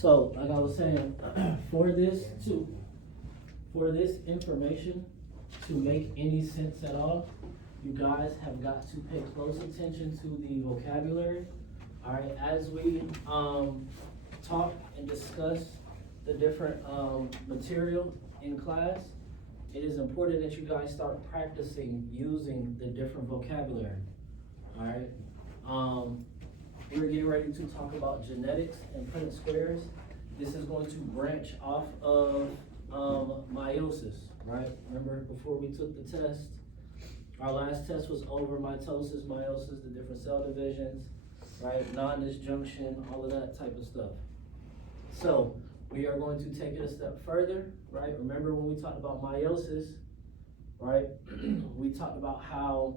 So, like I was saying, for this information to make any sense at all, you guys have got to pay close attention to the vocabulary. All right, as we talk and discuss the different material in class, it is important that you guys start practicing using the different vocabulary. All right. We're getting ready to talk about genetics and Punnett squares. This is going to branch off of meiosis, right? Remember before we took the test, our last test was over mitosis, meiosis, the different cell divisions, right? Non-disjunction, all of that type of stuff. So we are going to take it a step further, right? Remember when we talked about meiosis, right? We talked about how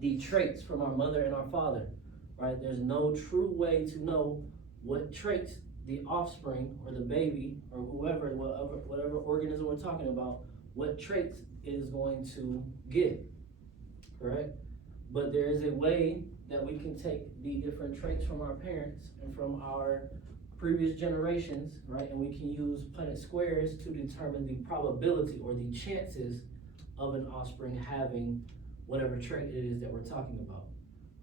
the traits from our mother and our father, right? There's no true way to know what traits the offspring or the baby or whoever, whatever organism we're talking about, what traits it is going to get, correct? But there is a way that we can take the different traits from our parents and from our previous generations, right? And we can use Punnett squares to determine the probability or the chances of an offspring having whatever trait it is that we're talking about.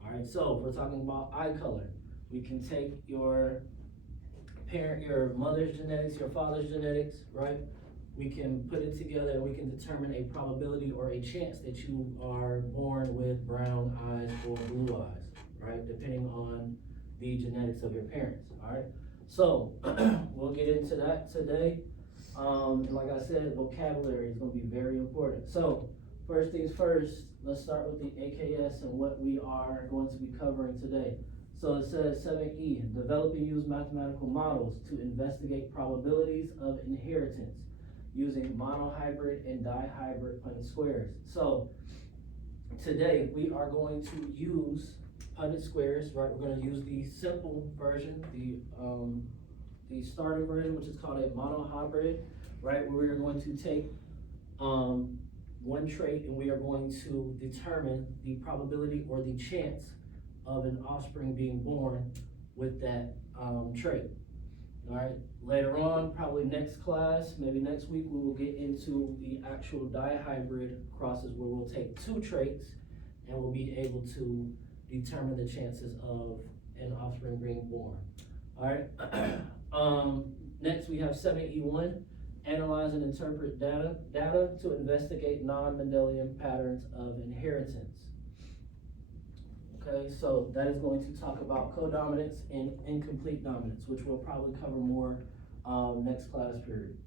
All right, so if we're talking about eye color, we can take your mother's genetics, your father's genetics, right? We can put it together and we can determine a probability or a chance that you are born with brown eyes or blue eyes, right? Depending on the genetics of your parents, all right? So we'll get into that today. And like I said, vocabulary is going to be very important. So first things first, let's start with the AKS and what we are going to be covering today. So it says 7E, develop and use mathematical models to investigate probabilities of inheritance using monohybrid and dihybrid Punnett squares. So today we are going to use Punnett squares, right? We're going to use the simple version, the starting version, which is called a monohybrid, right? Where we are going to take one trait and we are going to determine the probability or the chance of an offspring being born with that trait. All right, later on, probably next class, maybe next week, we will get into the actual dihybrid crosses where we'll take two traits and we'll be able to determine the chances of an offspring being born. All right, next we have 7E1, analyze and interpret data to investigate non-Mendelian patterns of inheritance. Okay, so that is going to talk about codominance and incomplete dominance, which we'll probably cover more next class period.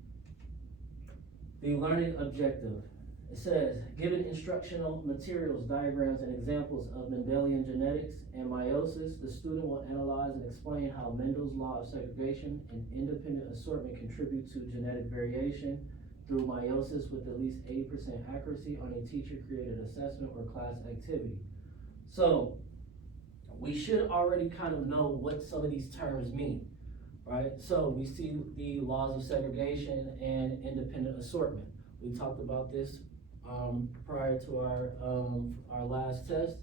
The learning objective. It says, given instructional materials, diagrams, and examples of Mendelian genetics and meiosis, the student will analyze and explain how Mendel's law of segregation and independent assortment contribute to genetic variation through meiosis with at least 80% accuracy on a teacher-created assessment or class activity. So we should already kind of know what some of these terms mean, right? So we see the laws of segregation and independent assortment. We talked about this prior to our last test.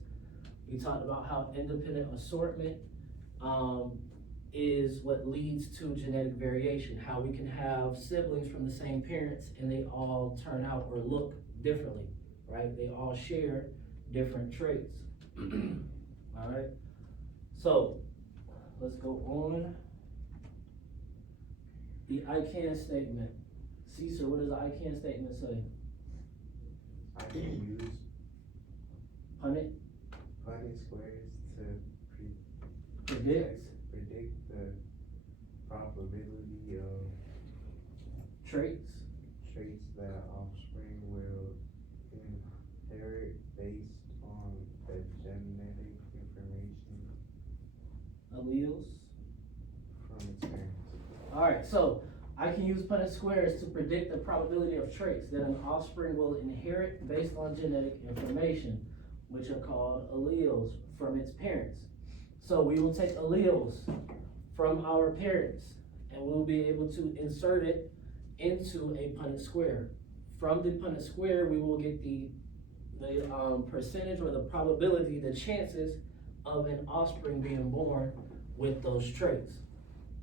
We talked about how independent assortment is what leads to genetic variation, how we can have siblings from the same parents and they all turn out or look differently, right? They all share different traits. All right, so let's go on. The I can statement. Cesar, what does the I can statement say? I can use Punnett squares to predict the probability of traits that an offspring will inherit based on the genetic information alleles from its parents. All right, so I can use Punnett squares to predict the probability of traits that an offspring will inherit based on genetic information, which are called alleles from its parents. So we will take alleles from our parents and we'll be able to insert it into a Punnett square. From the Punnett square, we will get the percentage or the probability, the chances of an offspring being born with those traits.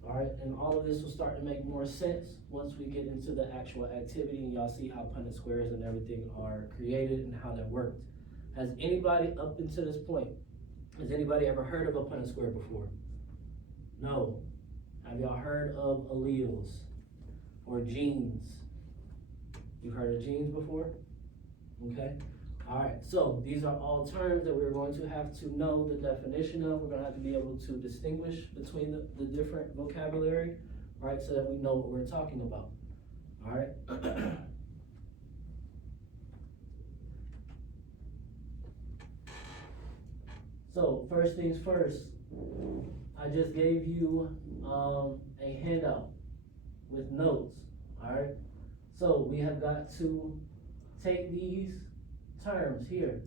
Alright, and all of this will start to make more sense once we get into the actual activity and y'all see how Punnett squares and everything are created and how that worked. Has anybody up until this point, has anybody ever heard of a Punnett square before? No. Have y'all heard of alleles or genes? You've heard of genes before? Okay. Alright, so these are all terms that we're going to have to know the definition of. We're going to have to be able to distinguish between the different vocabulary, right, so that we know what we're talking about. Alright. So, first things first, I just gave you a handout with notes, alright? So, we have got to take these terms here.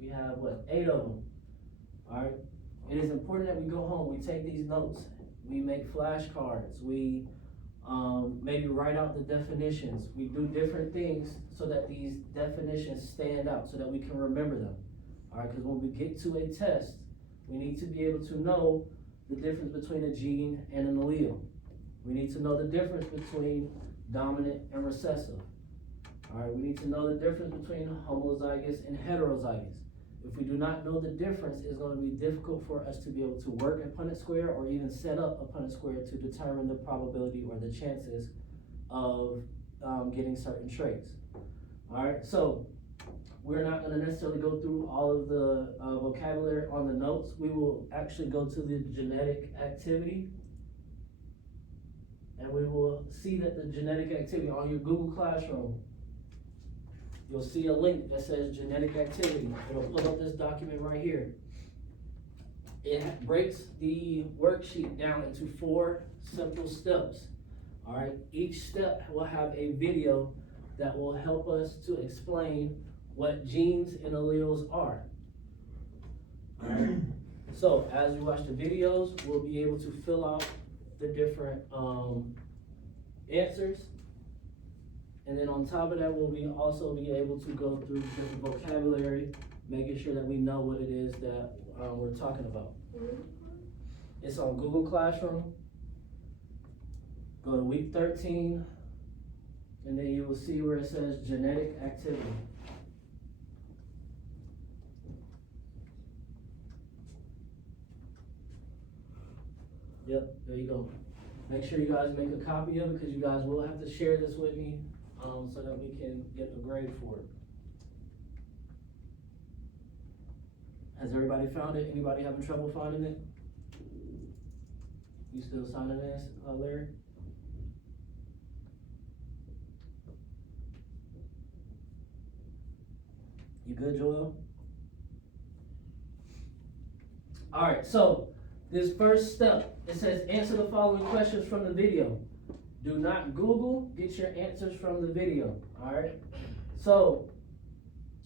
We have what, 8 of them. Alright, it is important that we go home, we take these notes, we make flashcards, we maybe write out the definitions, we do different things so that these definitions stand out, so that we can remember them. Alright, because when we get to a test, we need to be able to know the difference between a gene and an allele. We need to know the difference between dominant and recessive. Alright, we need to know the difference between homozygous and heterozygous. If we do not know the difference, it's going to be difficult for us to be able to work a Punnett square or even set up a Punnett square to determine the probability or the chances of getting certain traits. Alright, so we're not going to necessarily go through all of the vocabulary on the notes. We will actually go to the genetic activity. And we will see that the genetic activity on your Google Classroom, you'll see a link that says genetic activity. It'll pull up this document right here. It breaks the worksheet down into 4 simple steps. All right, each step will have a video that will help us to explain what genes and alleles are. All right. So as we watch the videos, we'll be able to fill out the different answers. And then on top of that, we'll also be able to go through different vocabulary, making sure that we know what it is that we're talking about. It's on Google Classroom. Go to week 13, and then you will see where it says genetic activity. Yep, there you go. Make sure you guys make a copy of it, because you guys will have to share this with me so that we can get a grade for it. Has everybody found it? Anybody having trouble finding it? You still signing in, Larry? You good, Joel? All right, so this first step, it says answer the following questions from the video. Do not Google, get your answers from the video, all right? So,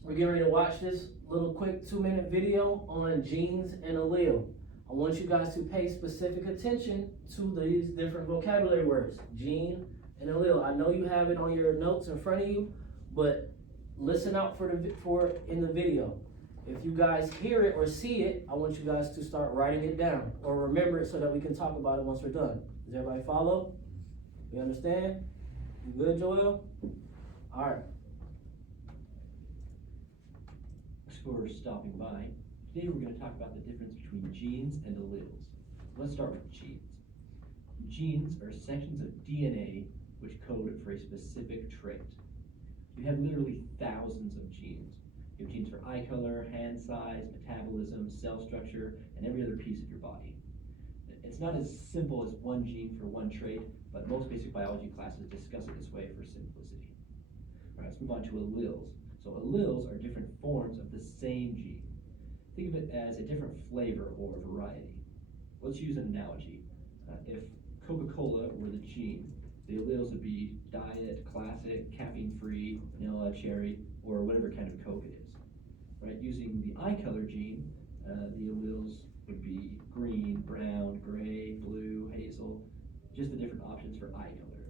we're getting ready to watch this little quick 2-minute video on genes and allele. I want you guys to pay specific attention to these different vocabulary words, gene and allele. I know you have it on your notes in front of you, but listen out for in the video. If you guys hear it or see it, I want you guys to start writing it down or remember it so that we can talk about it once we're done. Does everybody follow? You understand? You good, Joel? All right. Thanks for stopping by. Today we're going to talk about the difference between genes and alleles. Let's start with genes. Genes are sections of DNA which code for a specific trait. You have literally thousands of genes. You have genes for eye color, hand size, metabolism, cell structure, and every other piece of your body. It's not as simple as one gene for one trait, but most basic biology classes discuss it this way for simplicity. All right, let's move on to alleles. So alleles are different forms of the same gene. Think of it as a different flavor or variety. Let's use an analogy. If Coca-Cola were the gene, the alleles would be diet, classic, caffeine-free, vanilla, cherry, or whatever kind of Coke it is. Right? Using the eye color gene, the alleles would be green, brown, gray, blue, hazel, just the different options for eye color.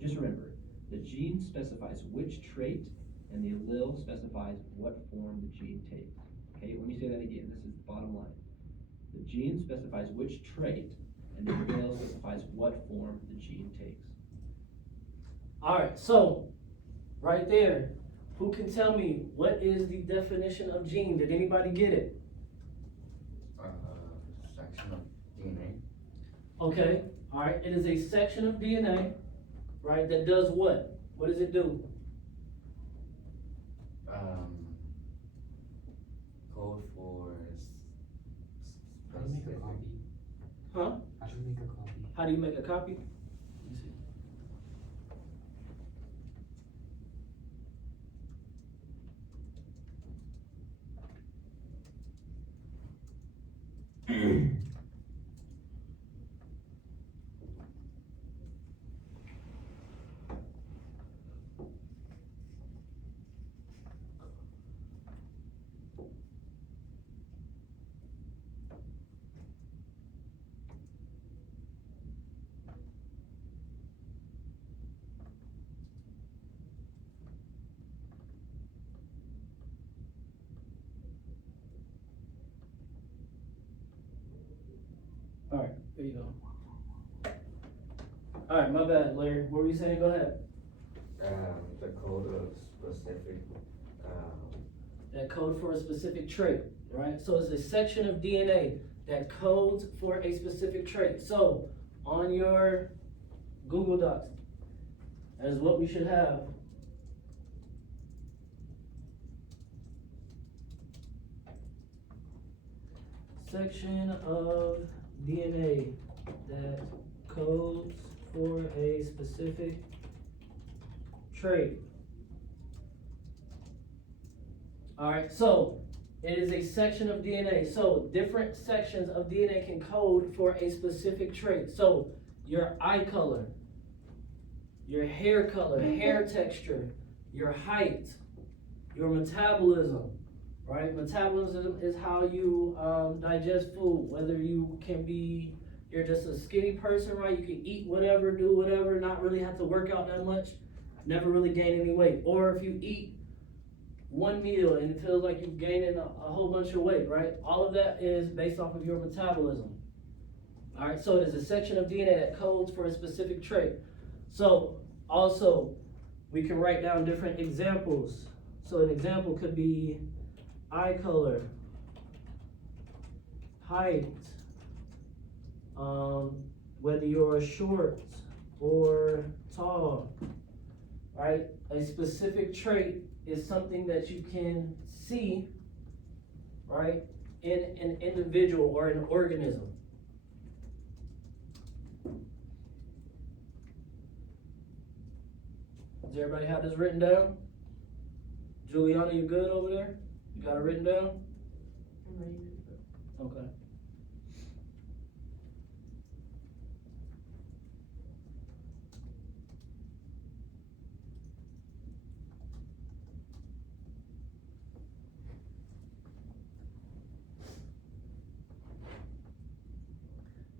Just remember, the gene specifies which trait, and the allele specifies what form the gene takes. Okay, let me say that again. This is the bottom line. The gene specifies which trait, and the male specifies what form the gene takes. Alright, so, right there, who can tell me what is the definition of gene? Did anybody get it? Section of DNA. Okay, alright, it is a section of DNA, right, that does what? What does it do? Code for How do you make a copy? Huh? How do you make a copy? How do you make a copy? Let me see. Alright, there you go. Alright, my bad, Larry. What were you saying? Go ahead. The code of specific, That code for a specific trait, right? So it's a section of DNA that codes for a specific trait. So on your Google Docs, that is what we should have. Section of DNA that codes for a specific trait. Alright, so it is a section of DNA. So different sections of DNA can code for a specific trait. So your eye color, your hair color, hair texture, your height, your metabolism, right? Metabolism is how you digest food, whether you're just a skinny person, right? You can eat whatever, do whatever, not really have to work out that much, never really gain any weight. Or if you eat one meal and it feels like you're gaining a whole bunch of weight, right? All of that is based off of your metabolism. All right, so it is a section of DNA that codes for a specific trait. So also, we can write down different examples. So an example could be eye color, height, whether you're short or tall, right? A specific trait is something that you can see, right, in an individual or an organism. Does everybody have this written down? Juliana, you good over there? You got it written down? Okay.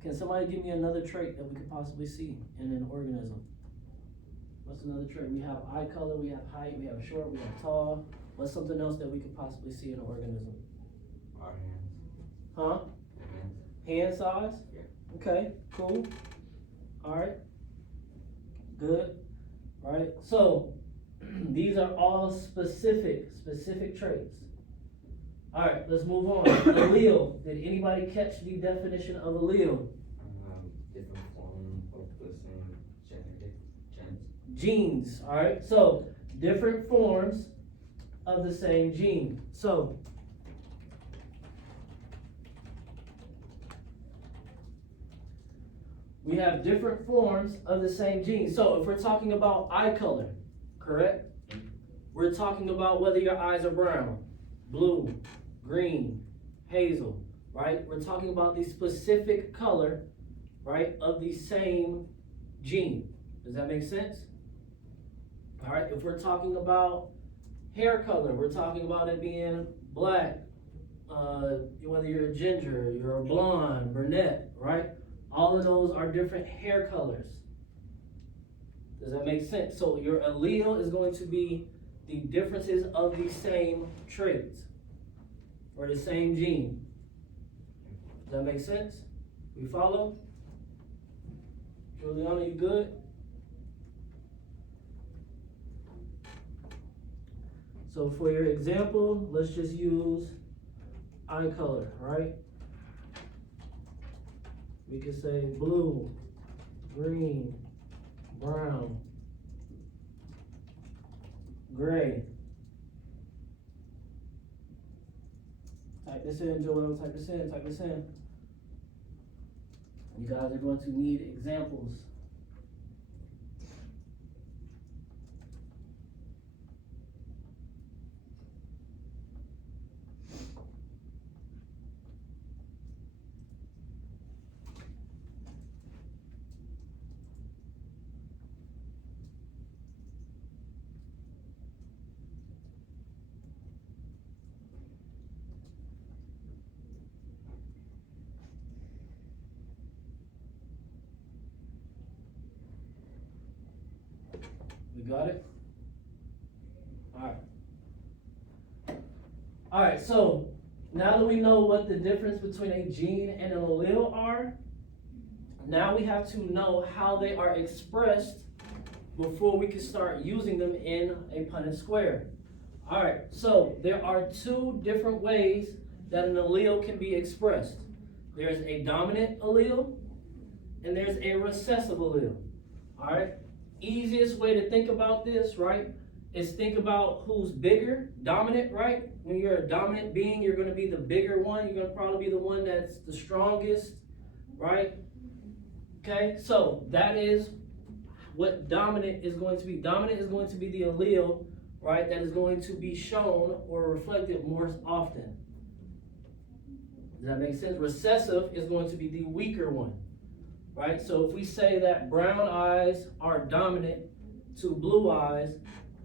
Can somebody give me another trait that we could possibly see in an organism? What's another trait? We have eye color, we have height, we have short, we have tall. What's something else that we could possibly see in an organism? our hands. Huh? Hands. Hand size? Yeah. Okay, cool. Alright. Good. Alright, so these are all specific traits. Alright, let's move on. Allele. Did anybody catch the definition of allele? Different form of the same genetic genes. Genes, alright? So, different forms of the same gene. So, we have different forms of the same gene. So, if we're talking about eye color, correct? We're talking about whether your eyes are brown, blue, green, hazel, right? We're talking about the specific color, right, of the same gene. Does that make sense? All right, if we're talking about hair color, we're talking about it being black, whether you're a ginger, you're a blonde, brunette, right? All of those are different hair colors. Does that make sense? So your allele is going to be the differences of the same traits or the same gene. Does that make sense? We follow? Juliana, you good? So for your example, let's just use eye color, right? We could say blue, green, brown, gray. Type this in, Joel, type this in, type this in. You guys are going to need examples. We got it? Alright. Alright, so now that we know what the difference between a gene and an allele are, now we have to know how they are expressed before we can start using them in a Punnett square. Alright, so there are two different ways that an allele can be expressed. There's a dominant allele and there's a recessive allele. Alright? Easiest way to think about this, right, is think about who's bigger, dominant, right? When you're a dominant being, you're going to be the bigger one. You're going to probably be the one that's the strongest, right? Okay, so that is what dominant is going to be. Dominant is going to be the allele, right, that is going to be shown or reflected more often. Does that make sense? Recessive is going to be the weaker one. Right, so if we say that brown eyes are dominant to blue eyes,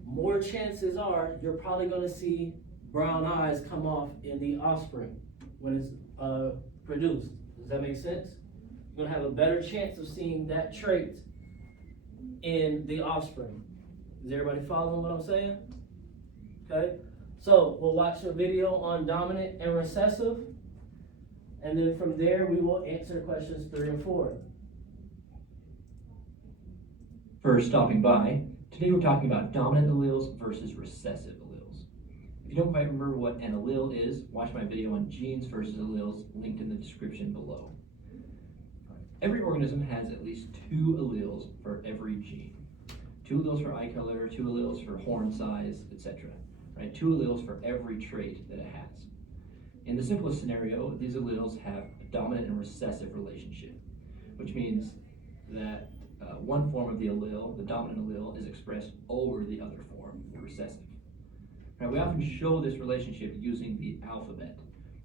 more chances are you're probably going to see brown eyes come off in the offspring when it's produced. Does that make sense? You're going to have a better chance of seeing that trait in the offspring. Is everybody following what I'm saying? Okay, so we'll watch a video on dominant and recessive, and then from there we will answer questions 3 and 4. For stopping by, today we're talking about dominant alleles versus recessive alleles. If you don't quite remember what an allele is, watch my video on genes versus alleles linked in the description below. Every organism has at least 2 alleles for every gene. 2 alleles for eye color, 2 alleles for horn size, etc. Right? 2 alleles for every trait that it has. In the simplest scenario, these alleles have a dominant and recessive relationship, which means that one form of the allele, the dominant allele, is expressed over the other form, the recessive. Now, we often show this relationship using the alphabet.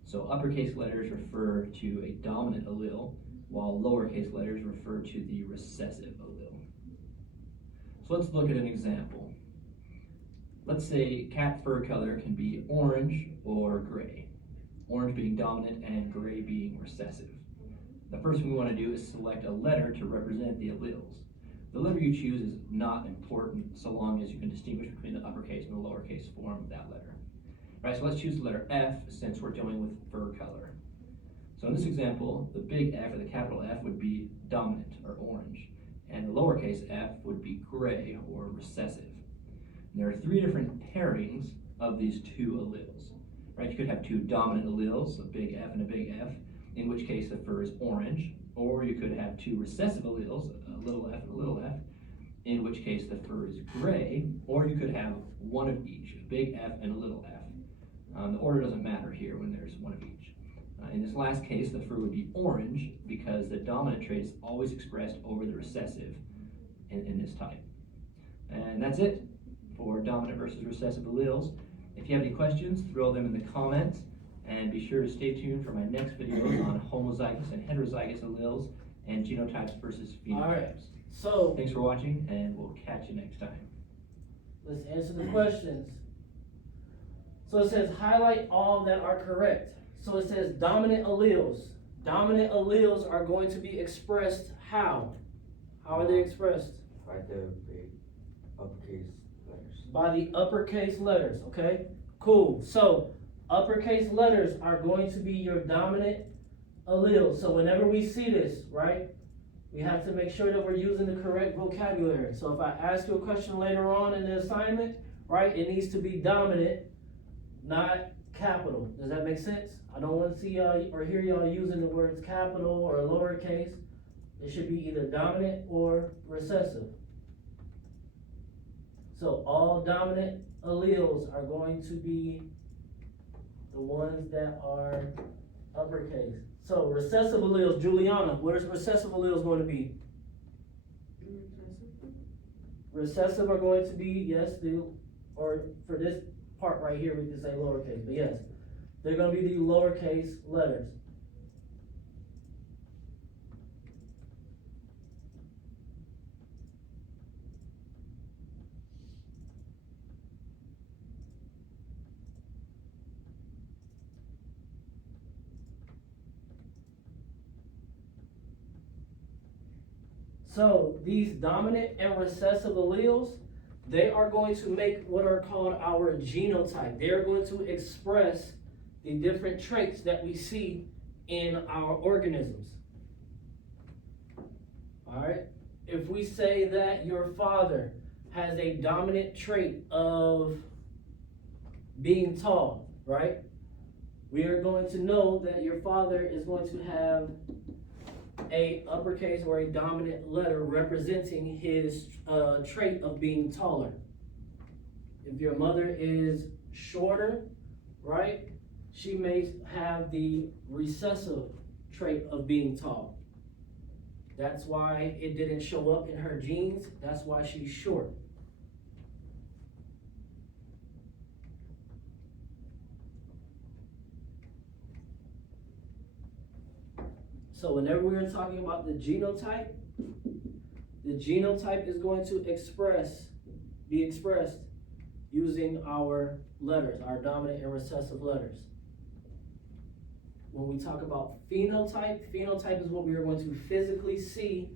So uppercase letters refer to a dominant allele, while lowercase letters refer to the recessive allele. So let's look at an example. Let's say cat fur color can be orange or gray. Orange being dominant and gray being recessive. The first thing we want to do is select a letter to represent the alleles. The letter you choose is not important so long as you can distinguish between the uppercase and the lowercase form of that letter. All right, so let's choose the letter F since we're dealing with fur color. So in this example, the big F or the capital F would be dominant or orange, and the lowercase f would be gray or recessive. And there are 3 different pairings of these 2 alleles. Right, you could have 2 dominant alleles, a big F and a big F, in which case the fur is orange, or you could have 2 recessive alleles, a little f and a little f, in which case the fur is gray, or you could have one of each, a big F and a little f. The order doesn't matter here when there's one of each. In this last case, the fur would be orange because the dominant trait is always expressed over the recessive in this type. And that's it for dominant versus recessive alleles. If you have any questions, throw them in the comments. And be sure to stay tuned for my next videos on homozygous and heterozygous alleles and genotypes versus phenotypes. All right, so Thanks for watching, and we'll catch you next time. let's answer the questions. So it says highlight all that are correct. So it says dominant alleles. Dominant alleles are going to be expressed how? How are they expressed? By the big uppercase letters. By the uppercase letters, okay? Cool. So uppercase letters are going to be your dominant allele. So whenever we see this, right? We have to make sure that we're using the correct vocabulary. So if I ask you a question later on in the assignment, right, it needs to be dominant, not capital. Does that make sense? I don't want to see y'all or hear y'all using the words capital or lowercase. It should be either dominant or recessive. So all dominant alleles are going to be the ones that are uppercase. So recessive alleles, Juliana, what is recessive alleles going to be? Recessive are going to be, yes, or for this part right here, we can say lowercase, but yes, they're going to be the lowercase letters. So these dominant and recessive alleles, they are going to make what are called our genotype. They are going to express the different traits that we see in our organisms. All right. If we say that your father has a dominant trait of being tall, right? We are going to know that your father is going to have a uppercase or a dominant letter representing his trait of being taller. If your mother is shorter, right, she may have the recessive trait of being tall. That's why it didn't show up in her genes. That's why she's short. So whenever we are talking about the genotype is going to be expressed using our letters, our dominant and recessive letters. When we talk about phenotype is what we are going to physically see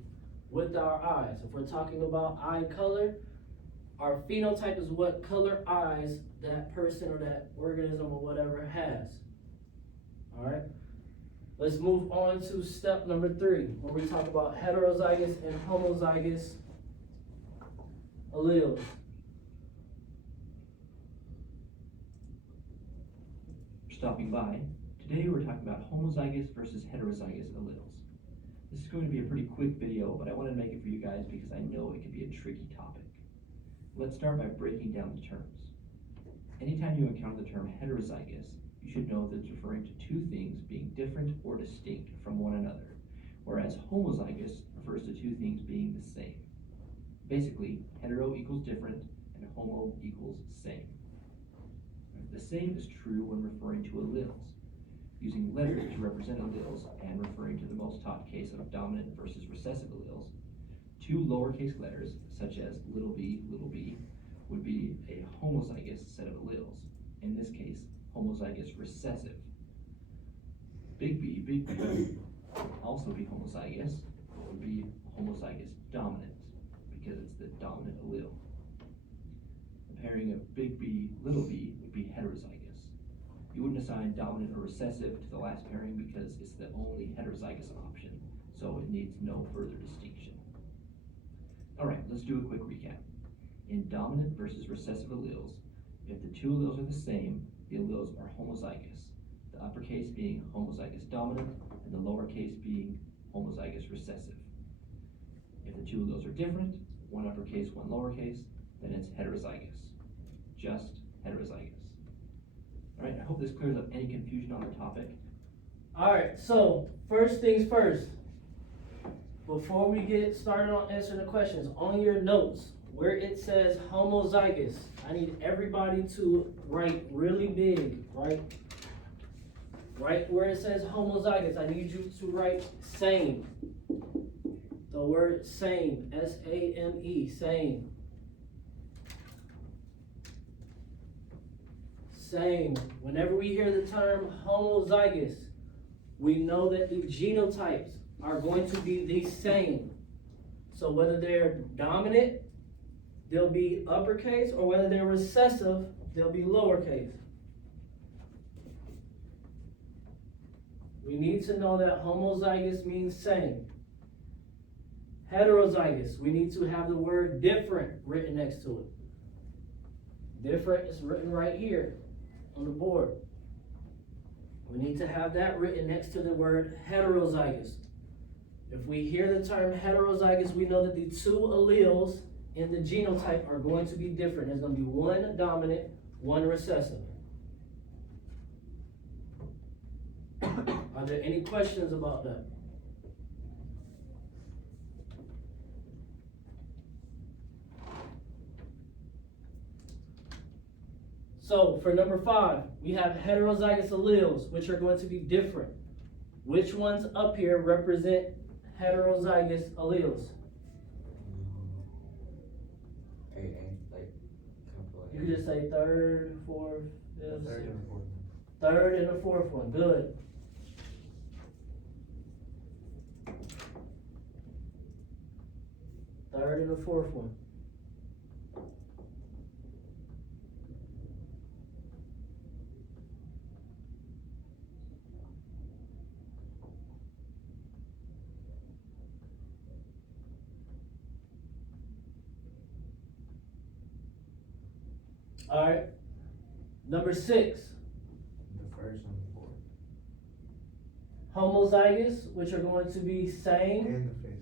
with our eyes. If we're talking about eye color, our phenotype is what color eyes that person or that organism or whatever has. All right. Let's move on to step number 3, where we talk about heterozygous and homozygous alleles. Stopping by. Today we're talking about homozygous versus heterozygous alleles. This is going to be a pretty quick video, but I wanted to make it for you guys because I know it can be a tricky topic. Let's start by breaking down the terms. Anytime you encounter the term heterozygous, you should know that it's referring to two things being different or distinct from one another, whereas homozygous refers to two things being the same. Basically, hetero equals different and homo equals same. The same is true when referring to alleles, using letters to represent alleles and referring to the most taught case of dominant versus recessive alleles. Two lowercase letters, such as little b, would be a homozygous set of alleles. In this case, homozygous recessive. Big B would also be homozygous, but would be homozygous dominant because it's the dominant allele. The pairing of big B, little b would be heterozygous. You wouldn't assign dominant or recessive to the last pairing because it's the only heterozygous option, so it needs no further distinction. All right, let's do a quick recap. In dominant versus recessive alleles, if the two alleles are the same, the alleles are homozygous, the uppercase being homozygous dominant and the lowercase being homozygous recessive. If the two alleles are different, one uppercase, one lowercase, then it's heterozygous, just heterozygous. All right, I hope this clears up any confusion on the topic. All right, so first things first, before we get started on answering the questions, on your notes, where it says homozygous, I need everybody to write really big, right? Right where it says homozygous, I need you to write same. The word same, S-A-M-E, same. Same. Whenever we hear the term homozygous, we know that the genotypes are going to be the same. So whether they're dominant, they'll be uppercase, or whether they're recessive, they'll be lowercase. We need to know that homozygous means same. Heterozygous, we need to have the word different written next to it. Different is written right here on the board. We need to have that written next to the word heterozygous. If we hear the term heterozygous, we know that the two alleles in the genotype are going to be different. There's going to be one dominant, one recessive. Are there any questions about that? So for number 5, we have heterozygous alleles, which are going to be different. Which ones up here represent heterozygous alleles? Like, You could just say third, fourth, fifth, Third and fourth. third and the fourth one. Good. Third and the fourth one. All right. Number 6, The first and the fourth. homozygous, which are going to be same. And the fifth.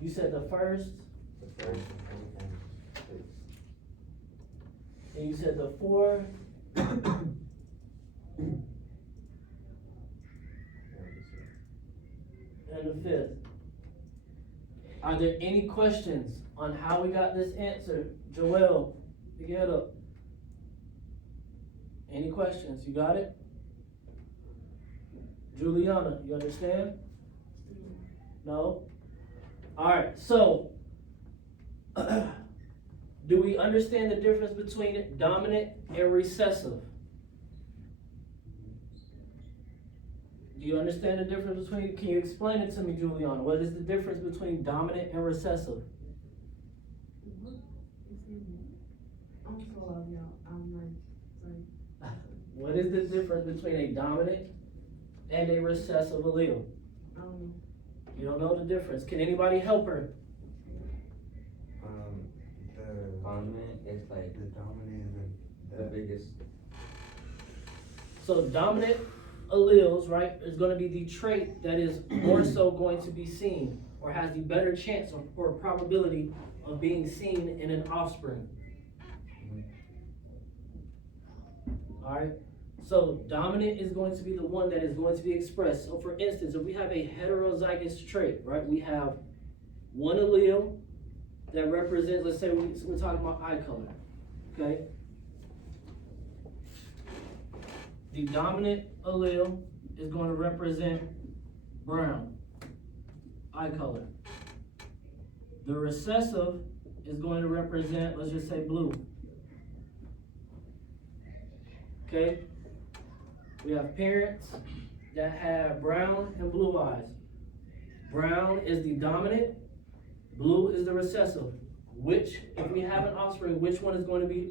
You said the first, The first and fourth and sixth. and you said the fourth, Yeah, the sixth. and the fifth. Are there any questions on how we got this answer? Joel, pick it up. Any questions? You got it? Juliana, you understand? No? Alright, so do we understand the difference between dominant and recessive? Do you understand the difference between, can you explain it to me, Juliana? What is the difference between dominant and recessive? I'm so loud, y'all. I'm like, sorry. What is the difference between a dominant and a recessive allele? I don't know. You don't know the difference. Can anybody help her? The dominant is like the dominant is the biggest. So dominant alleles, right, is going to be the trait that is more so going to be seen or has the better chance or probability of being seen in an offspring. All right. So dominant is going to be the one that is going to be expressed. So for instance, if we have a heterozygous trait, right, we have one allele that represents, let's say we're talking about eye color, okay? The dominant allele is going to represent brown, eye color. The recessive is going to represent, let's just say blue. Okay? We have parents that have brown and blue eyes. Brown is the dominant, blue is the recessive. Which, if we have an offspring, which one is going to be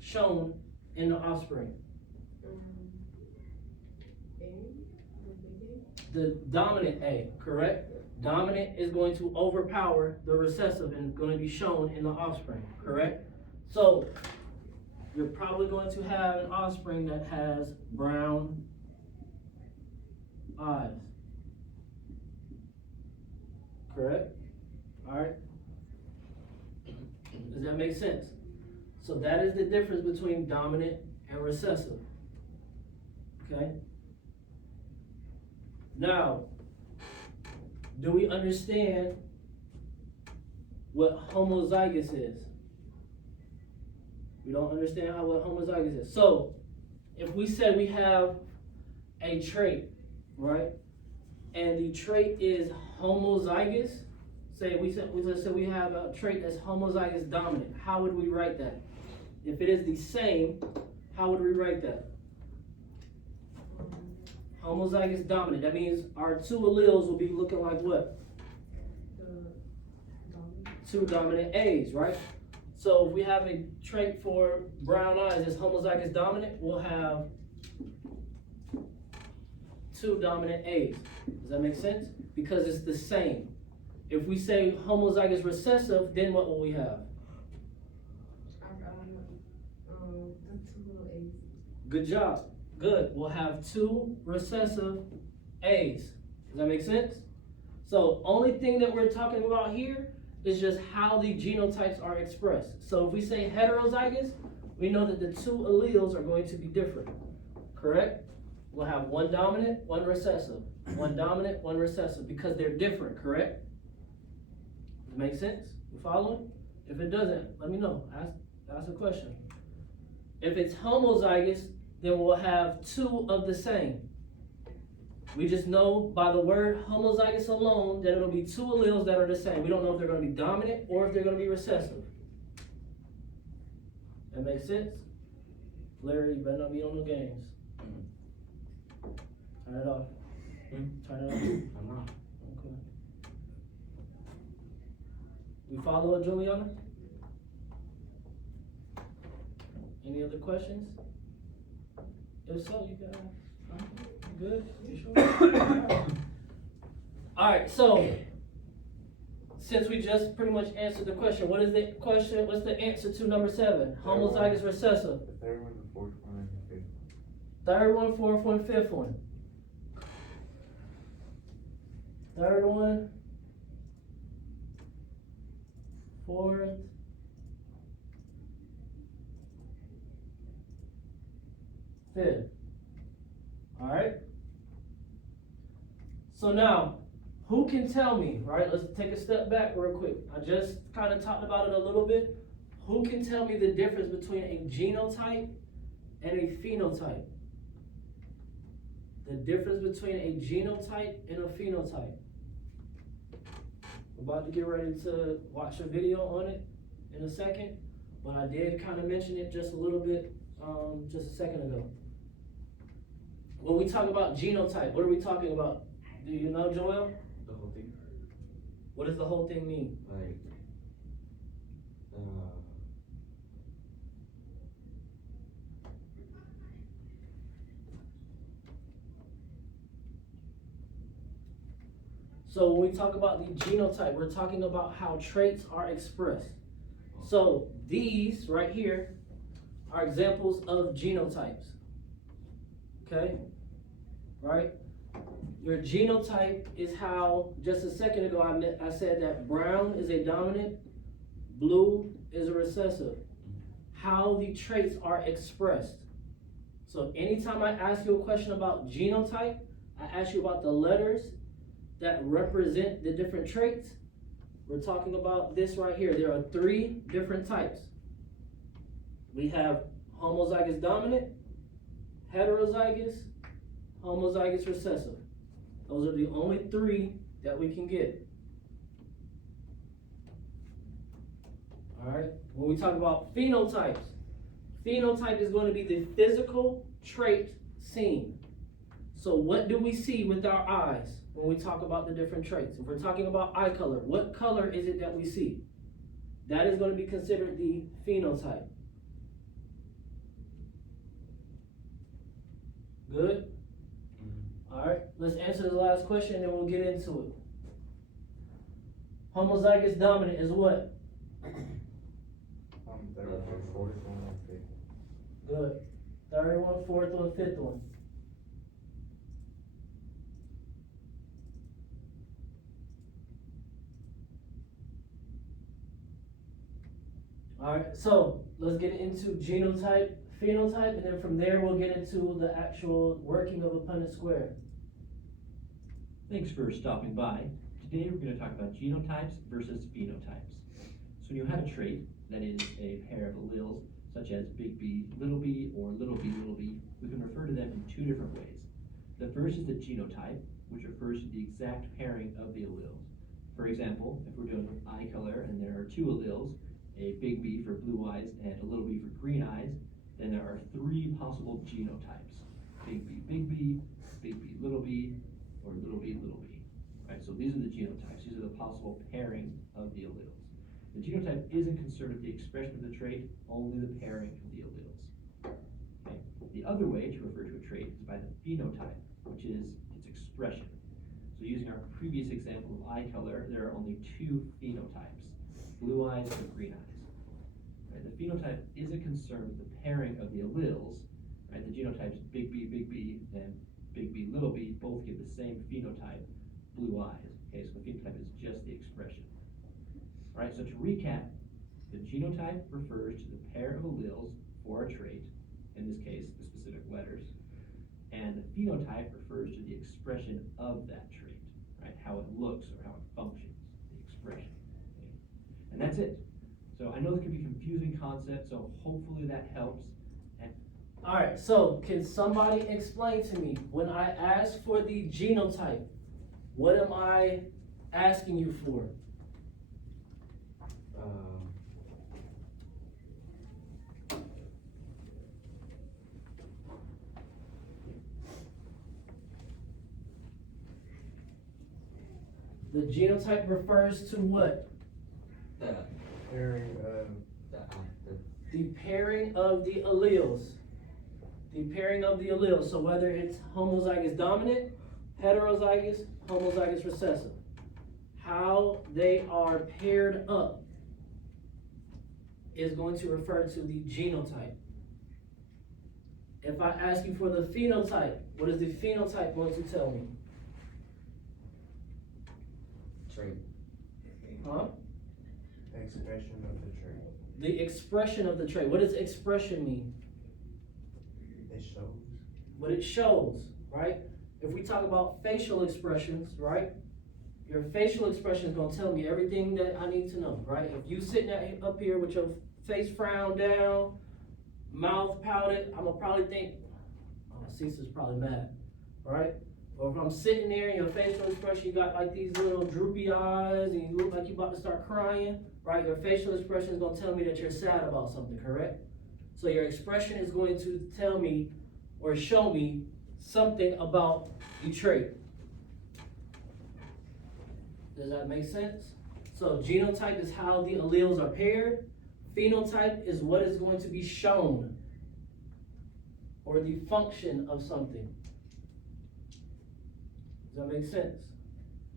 shown in the offspring? A, The dominant A, correct? Dominant is going to overpower the recessive and going to be shown in the offspring, correct? So, you're probably going to have an offspring that has brown eyes. Correct? Alright? Does that make sense? So that is the difference between dominant and recessive. Okay? Now, do we understand what homozygous is? We don't understand what homozygous is. So, if we said we have a trait, right? And the trait is homozygous, let's say we have a trait that's homozygous dominant. How would we write that? If it is the same, how would we write that? Homozygous dominant. That means our two alleles will be looking like what? the dominant. Two dominant A's, right? So if we have a trait for brown eyes that's homozygous dominant, we'll have two dominant A's. Does that make sense? Because it's the same. If we say homozygous recessive, then what will we have? The two little A's. Good job. Good. We'll have 2 recessive A's. Does that make sense? So only thing that we're talking about here is just how the genotypes are expressed. So if we say heterozygous, we know that the 2 alleles are going to be different. Correct? We'll have 1 dominant, 1 recessive. 1 dominant, 1 recessive, because they're different, correct? Does it make sense? You following? If it doesn't, let me know. Ask a question. If it's homozygous, then we'll have 2 of the same. We just know by the word homozygous alone that it'll be 2 alleles that are the same. We don't know if they're going to be dominant or if they're going to be recessive. That makes sense? Larry, you better not be on no games. Turn it off. Turn it off. I'm not. Okay. We follow it, Juliana? Any other questions? If so, you can ask. You good? You sure? Alright, so since we just pretty much answered the question, what is the question? What's the answer to number 7? Homozygous recessive. The third one, the fourth one, and the fifth one. Third one, fourth one, fifth one. Third one, fourth, fifth. All right. So now, who can tell me, right? Let's take a step back real quick. I just kind of talked about it a little bit. Who can tell me the difference between a genotype and a phenotype? The difference between a genotype and a phenotype. We're about to get ready to watch a video on it in a second, but I did kind of mention it just a little bit just a second ago. When we talk about genotype, what are we talking about? Do you know, Joel? The whole thing? What does the whole thing mean? Like, So when we talk about the genotype, we're talking about how traits are expressed. So these right here are examples of genotypes. Okay? Right? Your genotype is how, just a second ago, I said that brown is a dominant, blue is a recessive. How the traits are expressed. So anytime I ask you a question about genotype, I ask you about the letters that represent the different traits. We're talking about this right here. There are 3 different types. We have homozygous dominant, heterozygous, homozygous recessive. Those are the only 3 that we can get. Alright, when we talk about phenotypes, phenotype is going to be the physical trait seen. So what do we see with our eyes when we talk about the different traits? If we're talking about eye color, what color is it that we see? That is going to be considered the phenotype. Good? Alright, let's answer the last question and then we'll get into it. Homozygous dominant is what? Third one, fourth one, and fifth. Good. Third one, fourth one, fifth one. Alright, so let's get into genotype, phenotype, and then from there we'll get into the actual working of a Punnett square. Thanks for stopping by. Today we're going to talk about genotypes versus phenotypes. So when you have a trait that is a pair of alleles, such as big B, little b, or little b, we can refer to them in 2 different ways. The first is the genotype, which refers to the exact pairing of the alleles. For example, if we're doing eye color and there are 2 alleles, a big B for blue eyes and a little b for green eyes, then there are 3 possible genotypes. Big B, little b, or little b. Right, so these are the genotypes. These are the possible pairing of the alleles. The genotype isn't concerned with the expression of the trait, only the pairing of the alleles. Okay. The other way to refer to a trait is by the phenotype, which is its expression. So So using our previous example of eye color, there are only two phenotypes, blue eyes or green eyes. Right? The phenotype isn't concerned with the pairing of the alleles, right? The genotypes big B, and big B, little b, both give the same phenotype, blue eyes. Okay, so the phenotype is just the expression. All right, so to recap, the genotype refers to the pair of alleles for a trait, in this case, the specific letters, and the phenotype refers to the expression of that trait, right? How it looks or how it functions, the expression. Okay? And that's it. So I know this can be a confusing concept, so hopefully that helps. And Alright, so can somebody explain to me, when I ask for the genotype, what am I asking you for? The genotype refers to what? The, Pairing of The pairing of the alleles. The pairing of the alleles. So whether it's homozygous dominant, heterozygous, homozygous recessive. How they are paired up is going to refer to the genotype. If I ask you for the phenotype, what is the phenotype going to tell me? trait. Huh? expression of the trait. The expression of the trait. What does expression mean? It shows. What it shows, right? If we talk about facial expressions, right? Your facial expression is gonna tell me everything that I need to know, right? If you sitting up here with your face frowned down, mouth pouted, I'm gonna probably think, oh, Caesar's probably mad, right? Or if I'm sitting there and your facial expression, you got like these little droopy eyes and you look like you're about to start crying, right? Your facial expression is gonna tell me that you're sad about something, correct? So your expression is going to tell me or show me something about the trait. Does that make sense? So genotype is how the alleles are paired. Phenotype is what is going to be shown or the function of something. Does that make sense?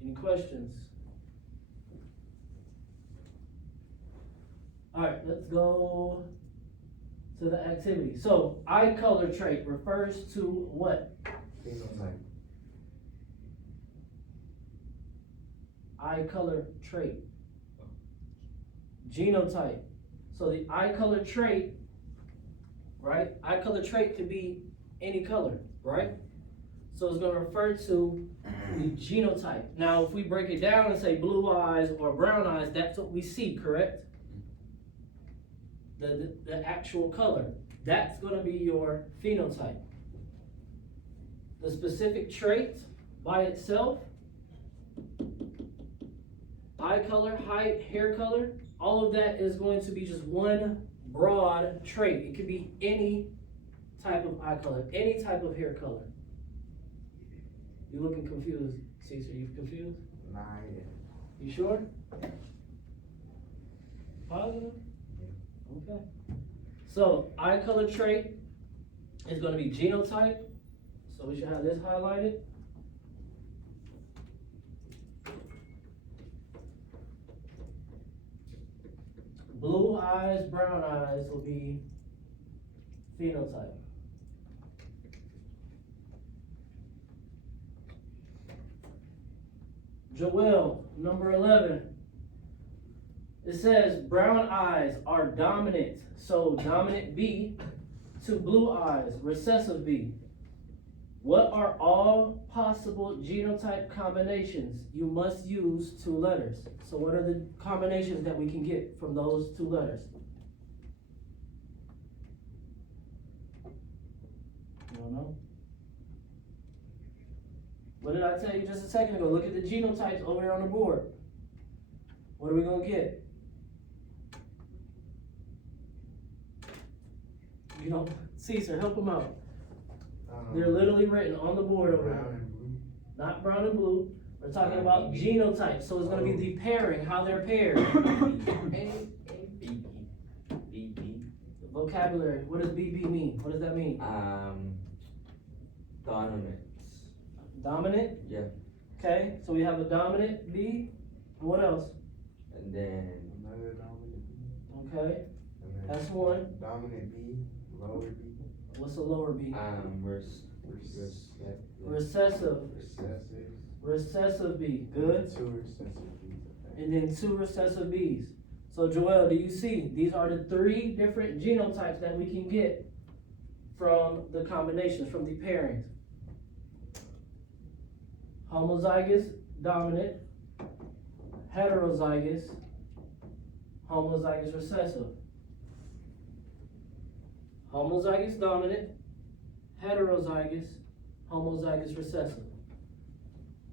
Any questions? All right, let's go to the activity. So eye color trait refers to what? Phenotype. Eye color trait. Genotype. So the eye color trait, right? Eye color trait could be any color, right? So it's going to refer to the genotype. Now, if we break it down and say blue eyes or brown eyes, that's what we see, correct? The actual color. That's going to be your phenotype. The specific trait by itself, eye color, height, hair color, all of that is going to be just one broad trait. It could be any type of eye color, any type of hair color. You're looking confused, Caesar. You confused? Nah, yeah. You sure? Positive? Okay. So, eye color trait is going to be genotype. So we should have this highlighted. Blue eyes, brown eyes will be phenotype. Joel, number 11. It says brown eyes are dominant. So dominant B to blue eyes, recessive B. What are all possible genotype combinations? You must use 2 letters. So what are the combinations that we can get from those 2 letters? You don't know? What did I tell you just a second ago? Look at the genotypes over here on the board. What are we going to get? You know, Caesar, help them out. They're literally written on the board over brown there. and blue. Not brown and blue. We're talking about genotypes. So it's going to be the pairing, how they're paired. Vocabulary. What does BB mean? What does that mean? Dominant. Dominant? Yeah. Okay, so we have a dominant B. What else? And then Another dominant B. Okay, And then that's one. dominant B, lower B, What's a lower B? Recessive. recessive. Recessive B. Good. Two recessive B's. Okay. And then two recessive Bs. So Joel, do you see? These are the three different genotypes that we can get from the combinations, from the pairings. Homozygous dominant, heterozygous, homozygous recessive. Homozygous dominant, heterozygous, homozygous recessive.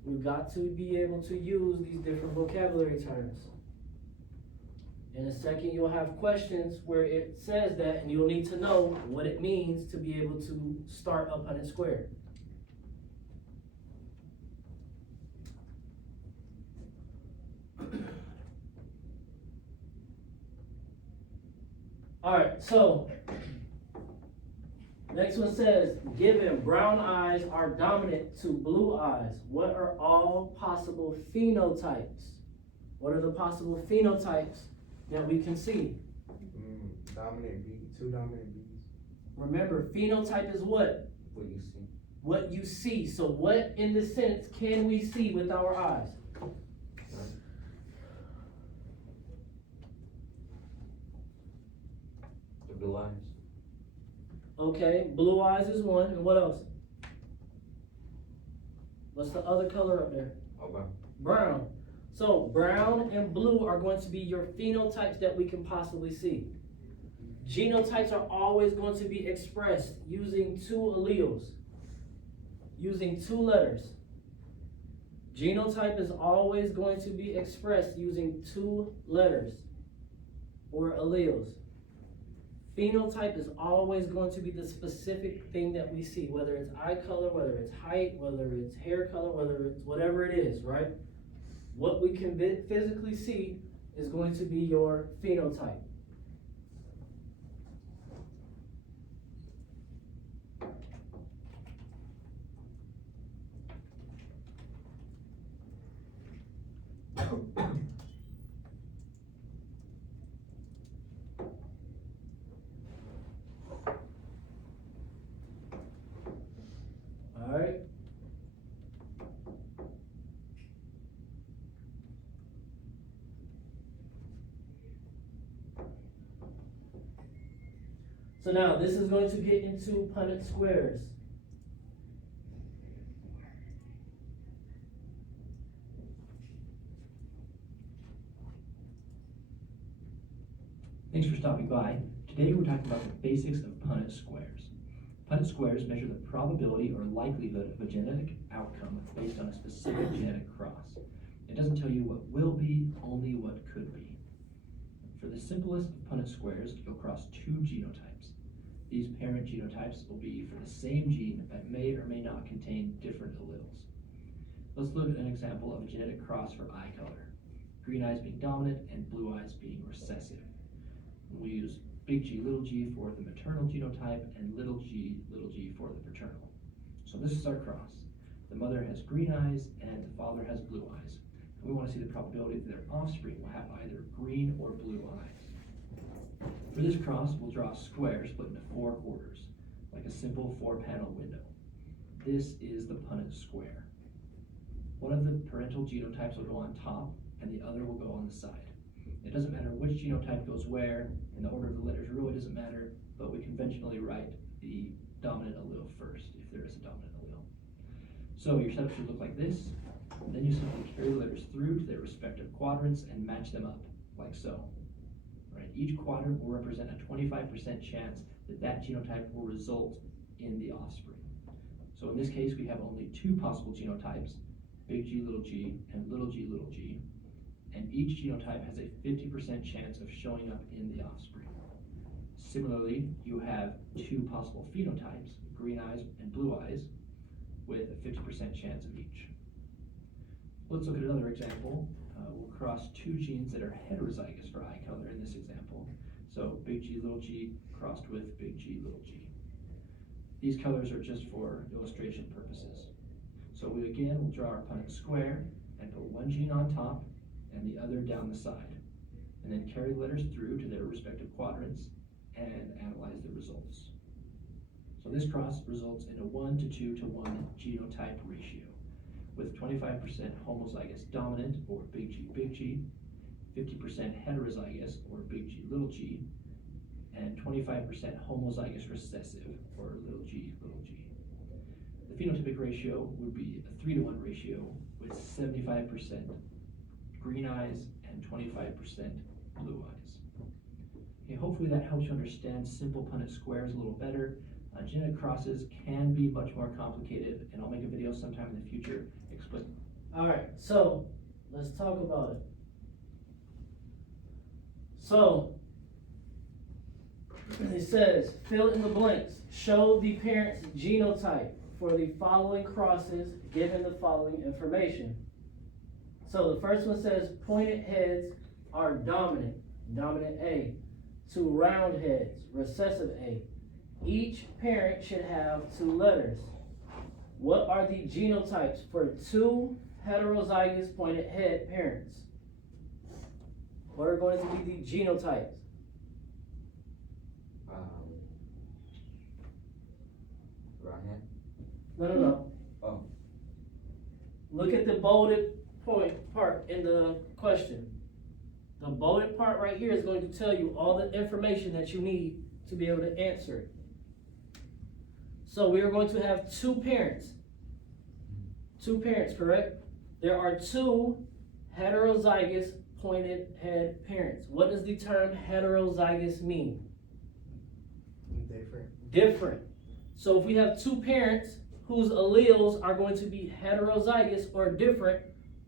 We've got to be able to use these different vocabulary terms. In a second, you'll have questions where it says that, and you'll need to know what it means to be able to start a Punnett square. Alright, so next one says, given brown eyes are dominant to blue eyes, what are all possible phenotypes? What are the possible phenotypes that we can see? Dominant B, two dominant B's. Remember, phenotype is what? what you see. What you see. So what in this sentence can we see with our eyes? The blue eyes. Okay, blue eyes is one, and what else? What's the other color up there? Oh, brown. Brown. So brown and blue are going to be your phenotypes that we can possibly see. Genotypes are always going to be expressed using two alleles, using two letters. Genotype is always going to be expressed using two letters or alleles. Phenotype is always going to be the specific thing that we see, whether it's eye color, whether it's height, whether it's hair color, whether it's whatever it is, right? What we can physically see is going to be your phenotype. All right. So now this is going to get into Punnett squares. Thanks for stopping by. Today we're talking about the basics of Punnett squares. Punnett squares measure the probability or likelihood of a genetic outcome based on a specific genetic cross. It doesn't tell you what will be, only what could be. For the simplest of Punnett squares, you'll cross two genotypes. These parent genotypes will be for the same gene that may or may not contain different alleles. Let's look at an example of a genetic cross for eye color. Green eyes being dominant and blue eyes being recessive. We use big G, little g for the maternal genotype and little g for the paternal. So this is our cross. The mother has green eyes and the father has blue eyes. And we want to see the probability that their offspring will have either green or blue eyes. For this cross, we'll draw a square split into 4 quarters, like a simple 4-panel window. This is the Punnett square. One of the parental genotypes will go on top and the other will go on the side. It doesn't matter which genotype goes where, and the order of the letters really doesn't matter, but we conventionally write the dominant allele first, if there is a dominant allele. So your setup should look like this. Then you simply carry the letters through to their respective quadrants and match them up, like so. Right? Each quadrant will represent a 25% chance that that genotype will result in the offspring. So in this case, we have only 2 possible genotypes, big G, and little g. And each genotype has a 50% chance of showing up in the offspring. Similarly, you have 2 possible phenotypes, green eyes and blue eyes, with a 50% chance of each. Let's look at another example. We'll cross 2 genes that are heterozygous for eye color in this example. So big G crossed with big G. These colors are just for illustration purposes. So we again will draw our Punnett square and put one gene on top and the other down the side. And then carry letters through to their respective quadrants and analyze the results. So this cross results in a 1:2:1 genotype ratio with 25% homozygous dominant or big G, 50% heterozygous or big G, and 25% homozygous recessive or little g. The phenotypic ratio would be a 3:1 ratio with 75% green eyes and 25% blue eyes. Okay, hopefully that helps you understand simple Punnett squares a little better. Genetic crosses can be much more complicated, and I'll make a video sometime in the future explain. Alright, so let's talk about it. So it says, fill in the blanks. Show the parent's genotype for the following crosses given the following information. So the first one says pointed heads are dominant A. 2 round heads, recessive A. Each parent should have 2 letters. What are the genotypes for 2 heterozygous pointed head parents? What are going to be the genotypes? Roundhead? No. Oh. Look at the bolded part in the question. The bolded part right here is going to tell you all the information that you need to be able to answer it. So we are going to have 2 parents. 2 parents, correct? There are 2 heterozygous pointed head parents. What does the term heterozygous mean? Different. So if we have 2 parents whose alleles are going to be heterozygous or different,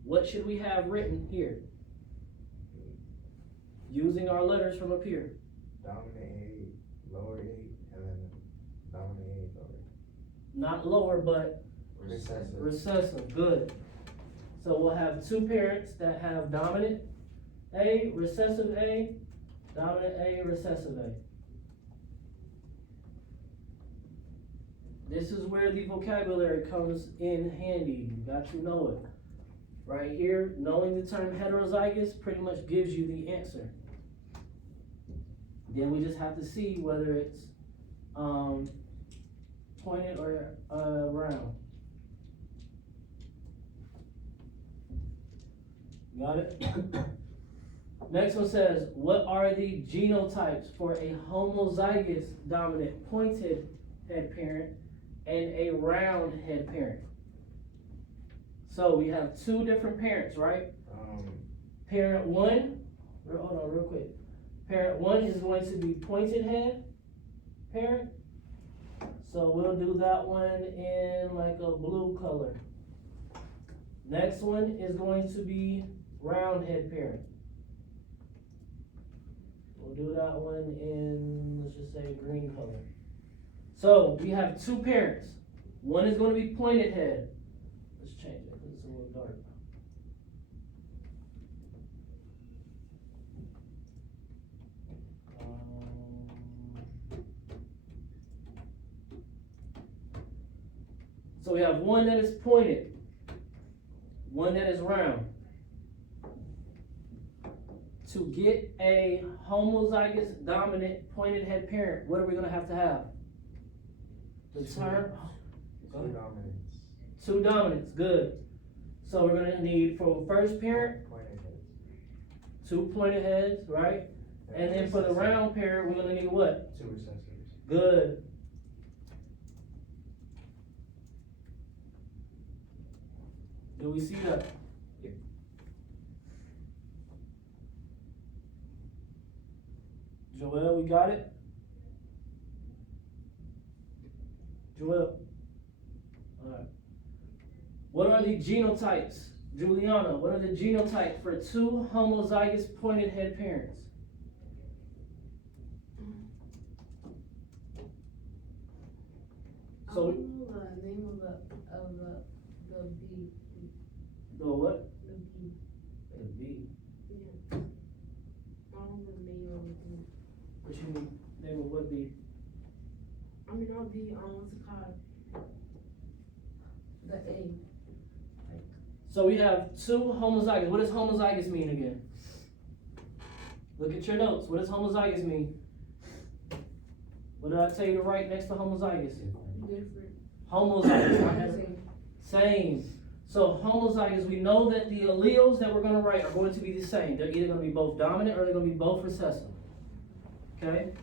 what should we have written here? Using our letters from up here. Dominant A, lower A, and then dominant A, lower. Not lower, but Recessive. recessive. Good. So we'll have 2 parents that have dominant A, recessive A, dominant A, recessive A. This is where the vocabulary comes in handy. You got to know it. Right here, knowing the term heterozygous pretty much gives you the answer. Then we just have to see whether it's pointed or round. Got it? Next one says, what are the genotypes for a homozygous dominant pointed head parent and a round head parent? So we have 2 different parents, right? Parent 1, hold on real quick. Parent 1 is going to be pointed head parent. So we'll do that one in like a blue color. Next one is going to be round head parent. We'll do that one in, let's just say, green color. So we have 2 parents. One is going to be pointed head. Let's change it because it's a little dark. So we have one that is pointed, one that is round. To get a homozygous dominant pointed head parent, what are we going to have? The term? 2 dominants. 2 dominants, good. So we're going to need for first parent, Pointed heads. 2 pointed heads, right? And then for the round parent, we're going to need what? 2 recessives. Good. Do we see that? Yep. Joel, we got it? Joel? Alright. What are the genotypes? Juliana, what are the genotypes for 2 homozygous pointed head parents? I So don't know the name of the B. the what? The B. The B. Yeah. I don't know the name of it. What you mean? Name of what B? I mean, I'll be what's it called? The A. So we have two homozygous. What does homozygous mean again? Look at your notes. What does homozygous mean? What did I tell you to write next to homozygous? Different. Homozygous. Same. So homozygous, we know that the alleles that we're going to write are going to be the same. They're either going to be both dominant or they're going to be both recessive. Okay?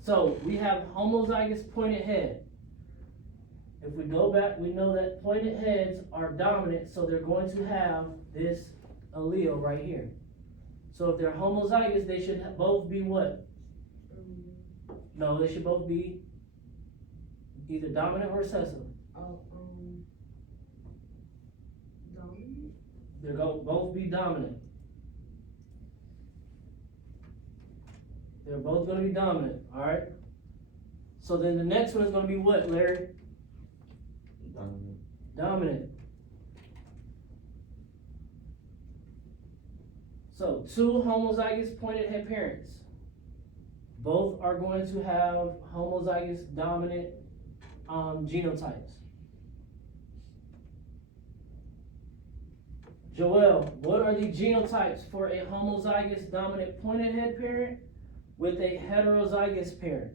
So we have homozygous pointed head. If we go back, we know that pointed heads are dominant, so they're going to have this allele right here. So if they're homozygous, they should both be what? No, they should both be either dominant or recessive. Dominant? They're going to both be dominant. They're both going to be dominant, alright? So then the next one is going to be what, Larry? Dominant. Dominant. So, two homozygous pointed head parents. Both are going to have homozygous dominant genotypes. Joel, what are the genotypes for a homozygous dominant pointed head parent with a heterozygous parent?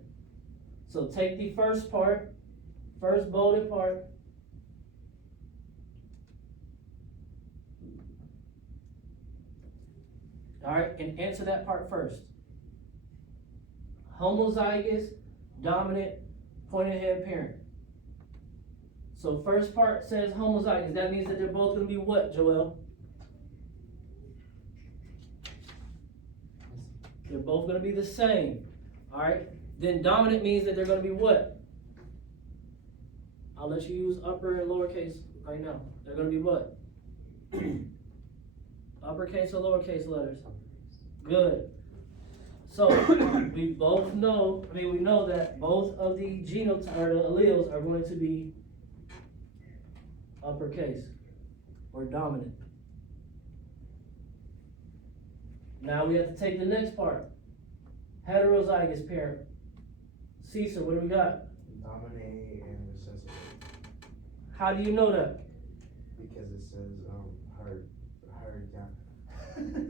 So take the first part, first bolded part. All right, and answer that part first. Homozygous, dominant, pointed head parent. So first part says homozygous. That means that they're both going to be what, Joel? They're both going to be the same. All right. Then dominant means that they're going to be what? I'll let you use upper and lowercase right now. They're going to be what? Uppercase or lowercase letters? Good. So we both know, we know that both of the genotypes or the alleles are going to be uppercase or dominant. Now we have to take the next part. Heterozygous parent. Caesar, what do we got? Dominate and recessive. How do you know that? Because it says, hard down.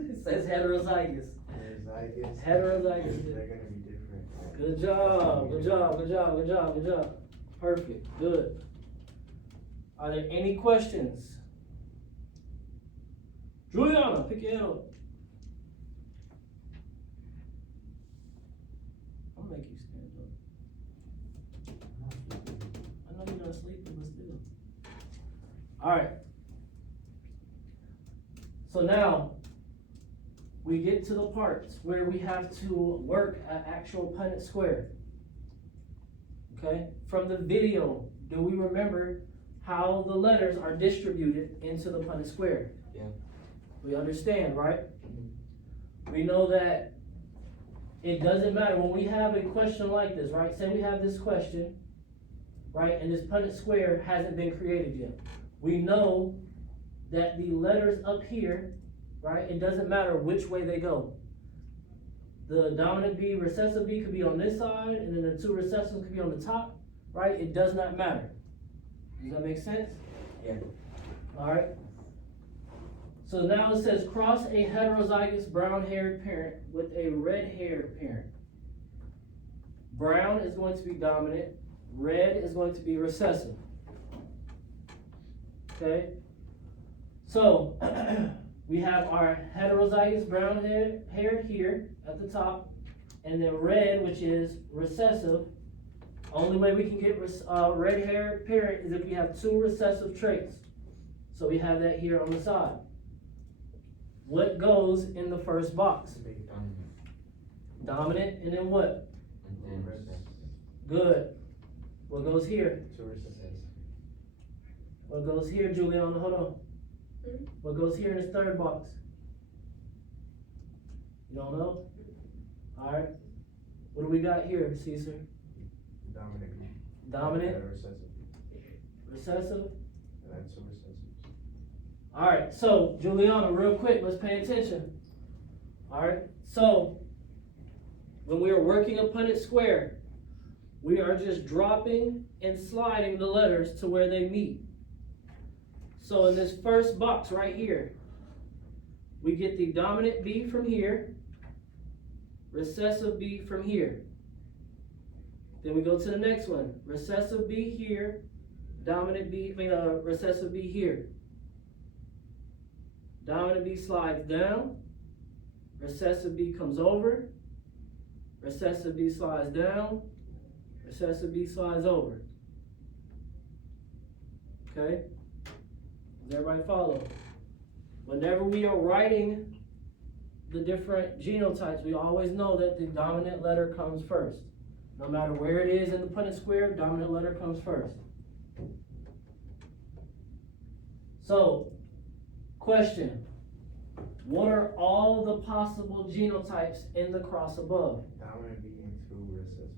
It says heterozygous. Heterozygous. Heterozygous. They're gonna be different. Good job, good job, good job, good job, good job. Perfect, good. Are there any questions? Juliana, pick your head up. I'll make you stand up. I know you're not sleeping, but still. Alright. So now, we get to the parts where we have to work an actual Punnett square. Okay? From the video, do we remember how the letters are distributed into the Punnett square? Yeah. We understand, right? We know that it doesn't matter when we have a question like this, right? Say we have this question, right? And this Punnett square hasn't been created yet. We know that the letters up here, right? It doesn't matter which way they go. The dominant B, recessive B could be on this side, and then the two recessives could be on the top, right? It does not matter. Does that make sense? Yeah. All right. So now it says cross a heterozygous brown-haired parent with a red-haired parent. Brown is going to be dominant. Red is going to be recessive. Okay. So we have our heterozygous brown-haired here at the top, and then red, which is recessive. Only way we can get red-haired parent is if we have two recessive traits. So we have that here on the side. What goes in the first box? Dominant, and then what? And then recessive. Good. What goes here? Two recessive. What goes here, Juliana? Hold on. What goes here in this third box? You don't know? Alright. What do we got here, Caesar? Dominant. Dominant, Recessive. recessive. And then two recessives. Alright, so Juliana, real quick, let's pay attention. Alright, so when we are working a Punnett square, we are just dropping and sliding the letters to where they meet. So in this first box right here, we get the dominant B from here, recessive B from here. Then we go to the next one, recessive B here, dominant B, recessive B here. Dominant B slides down, recessive B comes over, recessive B slides down, recessive B slides over. Okay? Does everybody follow? Whenever we are writing the different genotypes, we always know that the dominant letter comes first. No matter where it is in the Punnett square, dominant letter comes first. So, question. What are all the possible genotypes in the cross above? Dominant B and two recessive.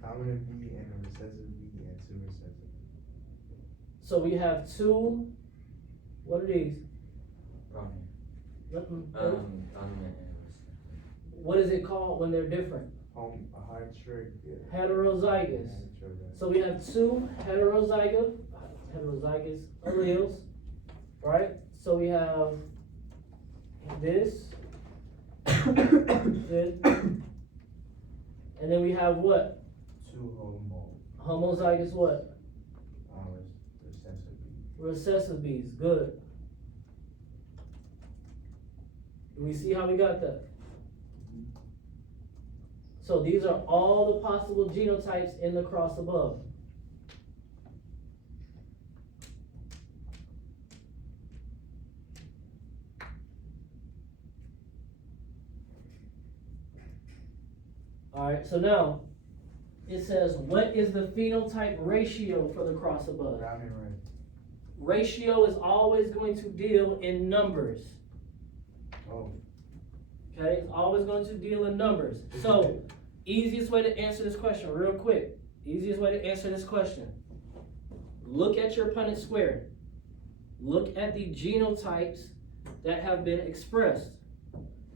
Dominant B and a recessive B and two recessive. So we have two, what are these? Dominant. Mm-mm. Dominant What is it called when they're different? A hard trick. Heterozygous. So we have two heterozygous alleles, right? So we have this, this, and then we have what? Two Homozygous what? recessive B. Recessive B's, good. Do we see how we got that? So these are all the possible genotypes in the cross above. Alright, so now it says, what is the phenotype ratio for the cross above? Brown and red. Ratio is always going to deal in numbers. Oh. Okay, it's always going to deal in numbers. So, easiest way to answer this question, real quick. Easiest way to answer this question. Look at your Punnett square. Look at the genotypes that have been expressed.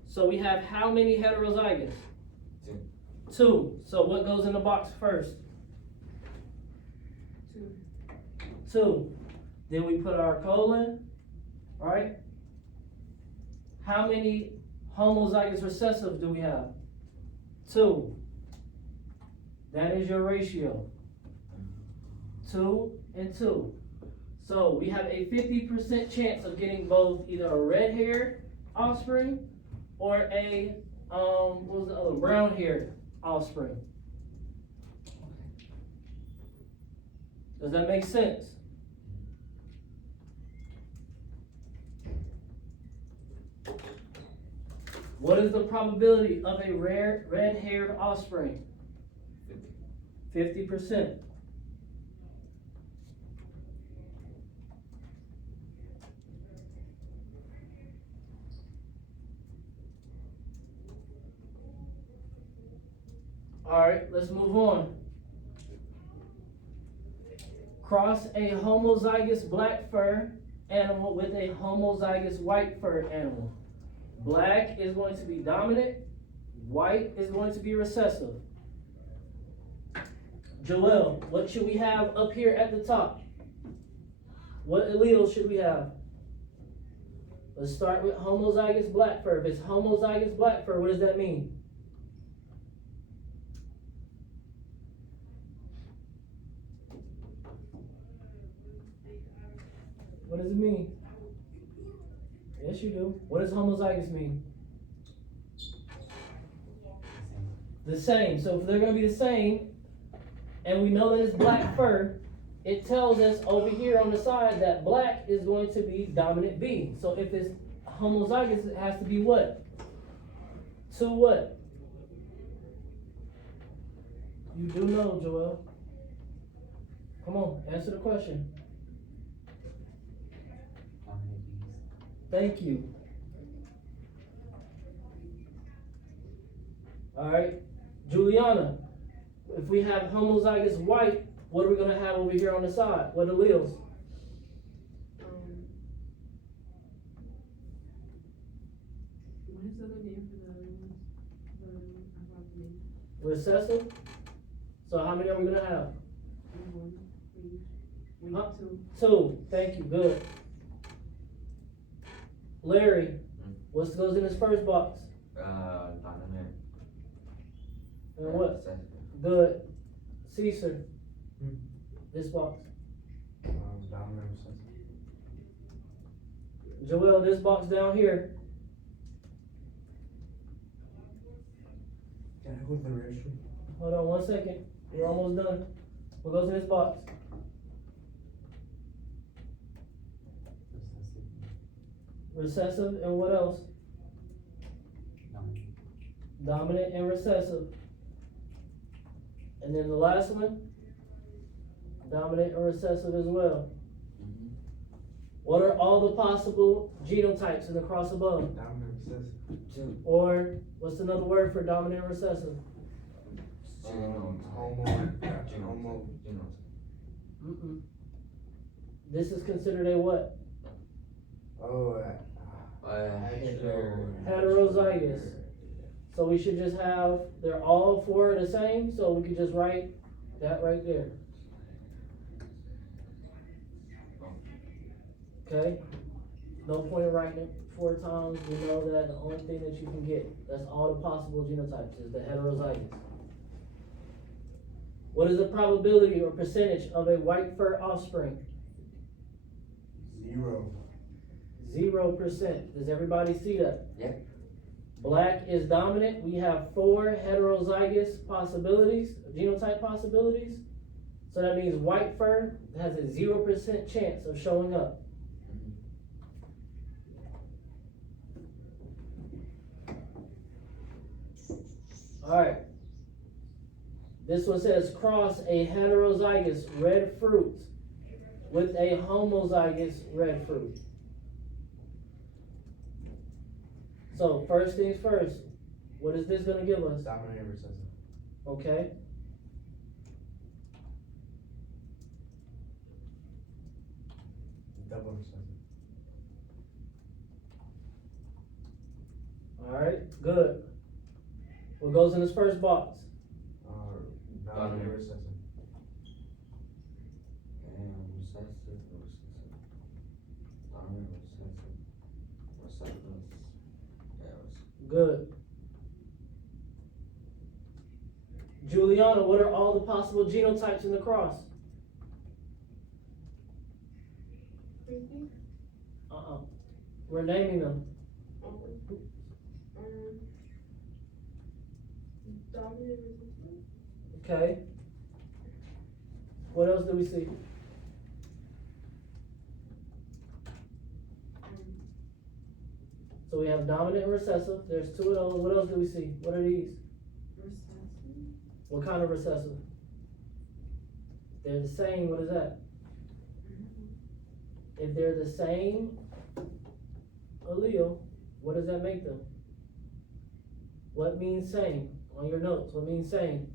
So we have how many heterozygous? Two. So what goes in the box first? Two. Then we put our colon, right? How many homozygous recessive do we have? Two. That is your ratio. 2 and 2. So we have a 50% chance of getting both either a red-haired offspring or a what was the other, brown-haired offspring. Does that make sense? What is the probability of a rare red-haired offspring? 50%. All right, let's move on. Cross a homozygous black fur animal with a homozygous white fur animal. Black is going to be dominant, white is going to be recessive. Joel, what should we have up here at the top? What alleles should we have? Let's start with homozygous black fur. If it's homozygous black fur, what does that mean? What does it mean? Yes, you do. What does homozygous mean? The same. So if they're going to be the same, and we know that it's black fur, it tells us over here on the side that black is going to be dominant B. So if it's homozygous, it has to be what? 2 what? You do know, Joel. Come on, answer the question. Thank you. All right, Juliana, if we have homozygous white, what are we going to have over here on the side? What alleles? What is the other name for the other ones? I forgot the name. Recessive. So how many are we going to have? One for each. We Huh? need two. 2, thank you, good. Larry, what goes in his first box? Dominant. And what? Recessive. Good. Caesar, Hmm. this box. Dominant recessive. Joel, this box down here. Can I go to the restroom? Hold on 1 second. We're almost done. What goes in this box? Recessive and what else? Dominant and recessive. And then the last one? Dominant and recessive as well. Mhm. What are all the possible genotypes in the cross above? Dominant recessive. Two. Or what's another word for dominant and recessive? Homo. Genotype. Mm-mm. This is considered a what? Oh, Heterozygous. So we should just have, they're all 4 the same, so we could just write that right there. Okay? No point in writing it 4 times, we know that the only thing that you can get, that's all the possible genotypes, is the heterozygous. What is the probability or percentage of a white fur offspring? 0. 0%. Does everybody see that? Yep. Black is dominant. We have 4 heterozygous possibilities, genotype possibilities. So that means white fur has a 0% chance of showing up. Alright. This one says cross a heterozygous red fruit with a homozygous red fruit. So first things first, what is this gonna give us? Dominant recessive. Okay. Double recessive. Alright, good. What goes in this first box? Dominant recessive. Recessive. Dominant recessive. Good. Juliana, what are all the possible genotypes in the cross? We're naming them. Dominant resistance. Okay. What else do we see? So we have dominant and recessive. There's 2 of those. What else do we see? What are these? Recessive. What kind of recessive? They're the same. What is that? If they're the same allele, what does that make them? What means same? On your notes, what means same?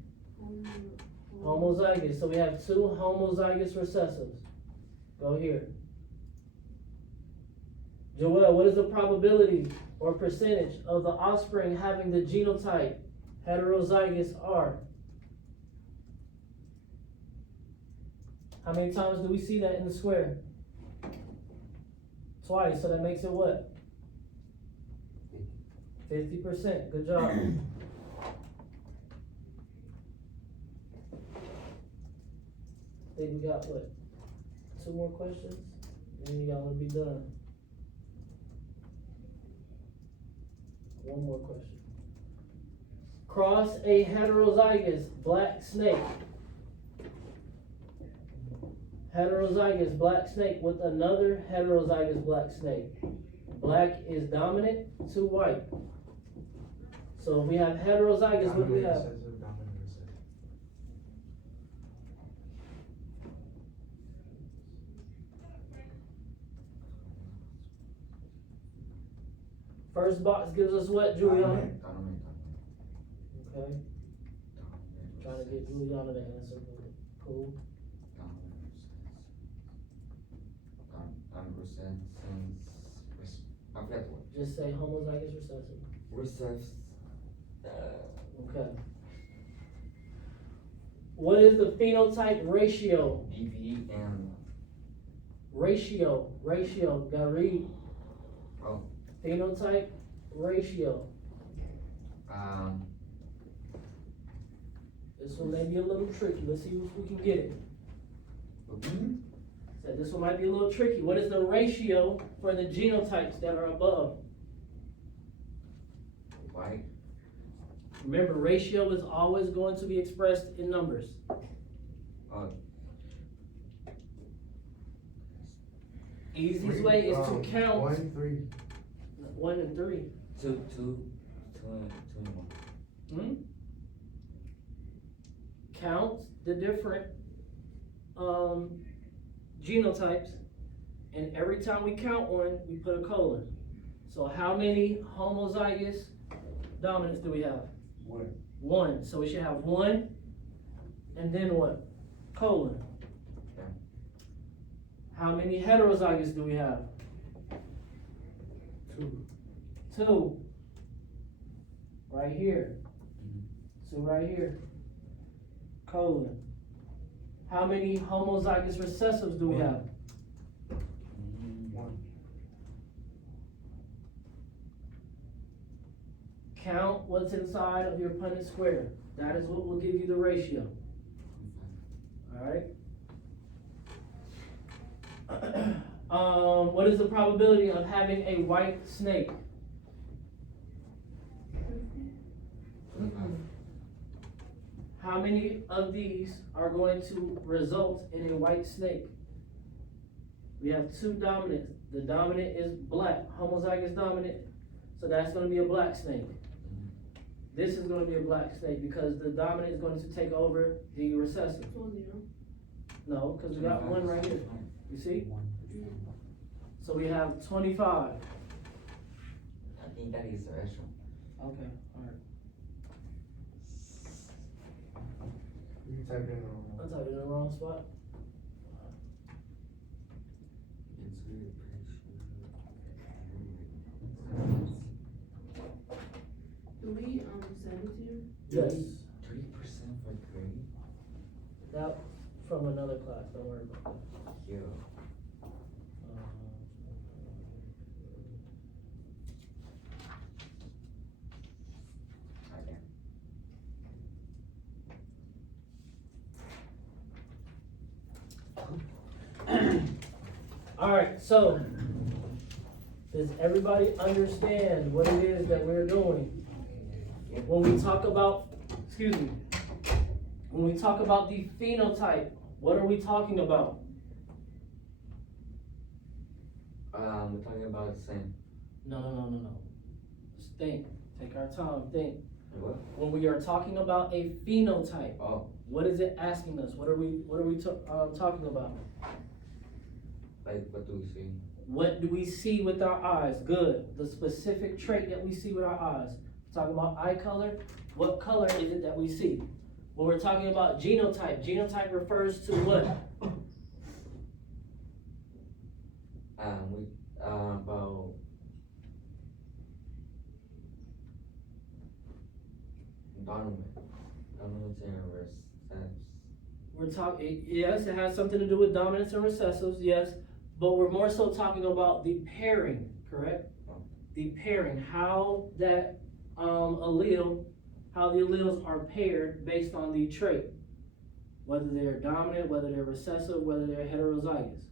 Homozygous. So we have 2 homozygous recessives. Go here. Joel, what is the probability or percentage of the offspring having the genotype heterozygous R? How many times do we see that in the square? Twice, so that makes it what? 50%, good job. I think we got what? 2 more questions? And y'all will be done. 1 more question. Cross a heterozygous black snake. Heterozygous black snake with another heterozygous black snake. Black is dominant to white. So if we have heterozygous, what do we have? Dominant recessive. First box gives us what, Juliana? Dominant. Okay, trying to get Juliana to answer. Cool. I forgot the word. Just say homozygous recessive. Recessive. Okay. What is the phenotype ratio? BV and Ratio, gotta read. Oh. Phenotype, ratio. This one may be a little tricky, let's see if we can get it. So this one might be a little tricky. What is the ratio for the genotypes that are above? White. Remember, ratio is always going to be expressed in numbers. Easiest way is to count 1 and 3. 1 and 3. Two and one. Count the different genotypes, and every time we count one, we put a colon. So how many homozygous dominants do we have? 1. 1. So we should have 1, and then what? Colon. Yeah. How many heterozygous do we have? 2. 2. Right here. 2 right here. Colon. How many homozygous recessives do we have? 1. Count what's inside of your Punnett square. That is what will give you the ratio. Alright? What is the probability of having a white snake? How many of these are going to result in a white snake? We have 2 dominants. The dominant is black, homozygous dominant, so that's going to be a black snake. This is going to be a black snake because the dominant is going to take over the recessive. No, because we got 1 right here. You see? So we have 25. I think that is rational. Okay, alright. You typed in the wrong I one. typed it in the wrong spot. Do we, send it to you? Yes. 3% for grade? That from another class, don't worry about that. Yeah. Alright, so does everybody understand what it is that we're doing? When we talk about, when we talk about the phenotype, what are we talking about? We're talking about the same. No. Just think, take our time, think. What? When we are talking about a phenotype, Oh, what is it asking us? What are we talking about? like what do we see? What do we see with our eyes? Good. The specific trait that we see with our eyes. We're talking about eye color. What color is it that we see? When we're talking about genotype refers to what? About dominance and recessives. We're talking, yes, it has something to do with dominance and recessives, yes, but we're more so talking about the pairing, correct? The pairing, how that allele, how the alleles are paired based on the trait. Whether they're dominant, whether they're recessive, whether they're heterozygous.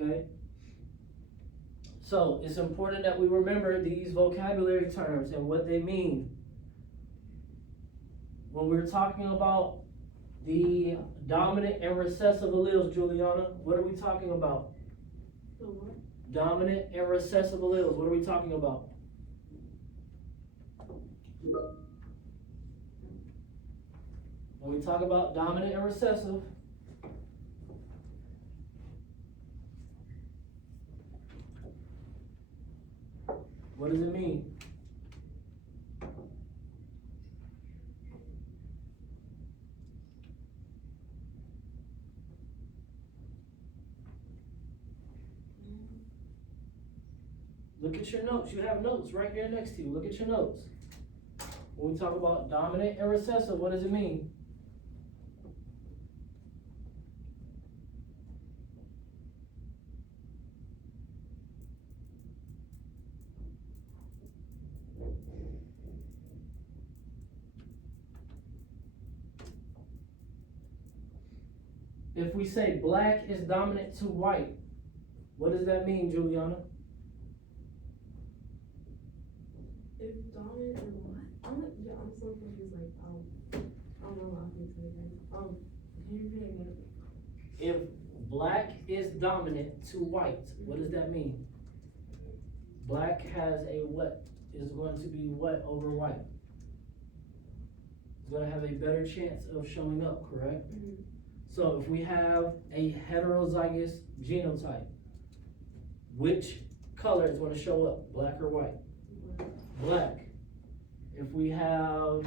Okay? So it's important that we remember these vocabulary terms and what they mean. When we're talking about the dominant and recessive alleles, Juliana, what are we talking about? So what? Dominant and recessive alleles, what are we talking about? When we talk about dominant and recessive, what does it mean? Look at your notes. You have notes right here next to you. Look at your notes. When we talk about dominant and recessive, what does it mean? if we say black is dominant to white, what does that mean, Juliana? If dominant and what? I'm so confused, like, I don't know how to say that. Can you repeat again? If black is dominant to white, what does that mean? Black has a what is going to be what over white? It's gonna have a better chance of showing up, correct? Mm-hmm. So if we have a heterozygous genotype, which color is gonna show up, black or white? Black. If we have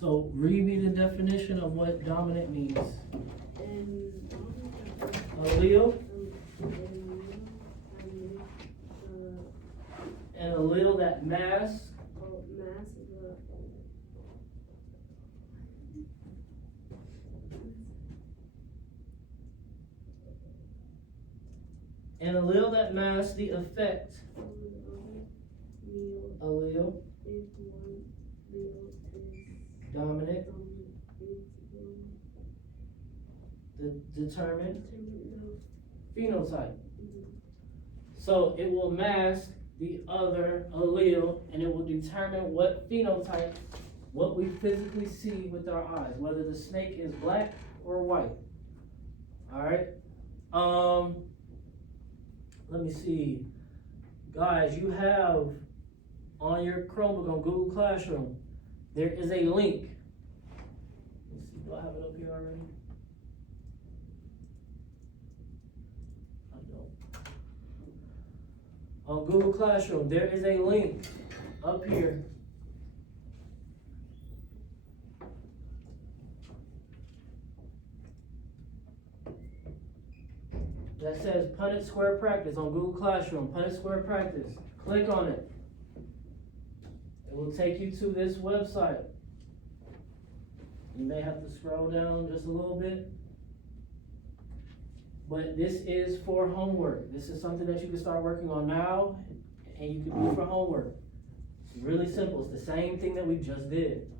so read me the definition of what dominant means. And Allele, an allele that masks mass is an allele that masks the effect meal allele if one meal is dominant is the determined determined phenotype. So it will mask the other allele and it will determine what phenotype, what we physically see with our eyes, whether the snake is black or white. Alright? Let me see. Guys, you have on your Chromebook on Google Classroom, there is a link. Let's see, do I have it up here already? I don't. On Google Classroom, there is a link up here. That says Punnett Square Practice on Google Classroom, Punnett Square Practice. Click on it. It will take you to this website. You may have to scroll down just a little bit. But this is for homework. This is something that you can start working on now and you can do for homework. It's really simple. It's the same thing that we just did.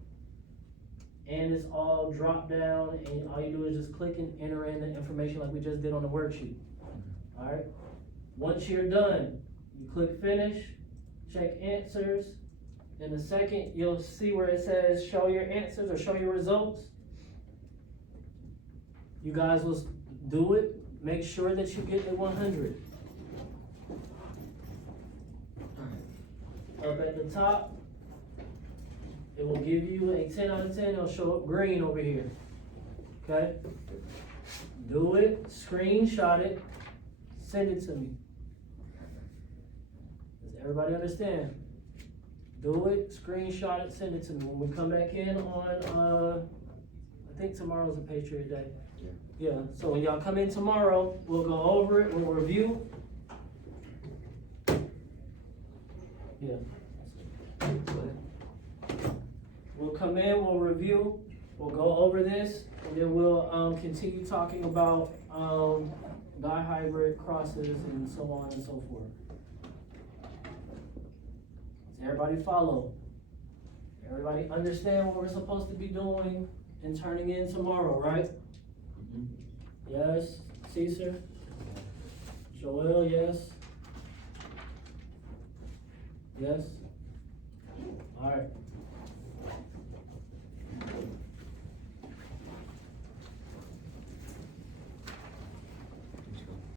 And it's all drop down and all you do is just click and enter in the information like we just did on the worksheet. Alright? Once you're done, you click finish, check answers. In a second, you'll see where it says show your answers or show your results. You guys will do it. Make sure that you get the 100. Up at the top, it will give you a 10 out of 10. It'll show up green over here. Okay? Do it, screenshot it, send it to me. Does everybody understand? Do it, screenshot it, send it to me. When we come back in on, I think tomorrow's a Patriot Day. Yeah, so when y'all come in tomorrow, we'll go over it, we'll review. Yeah. We'll come in, we'll review, we'll go over this, and then we'll continue talking about dihybrid crosses and so on and so forth. Does everybody follow? Everybody understand what we're supposed to be doing and turning in tomorrow, right? Yes, Caesar? Joel, yes? Yes? Alright.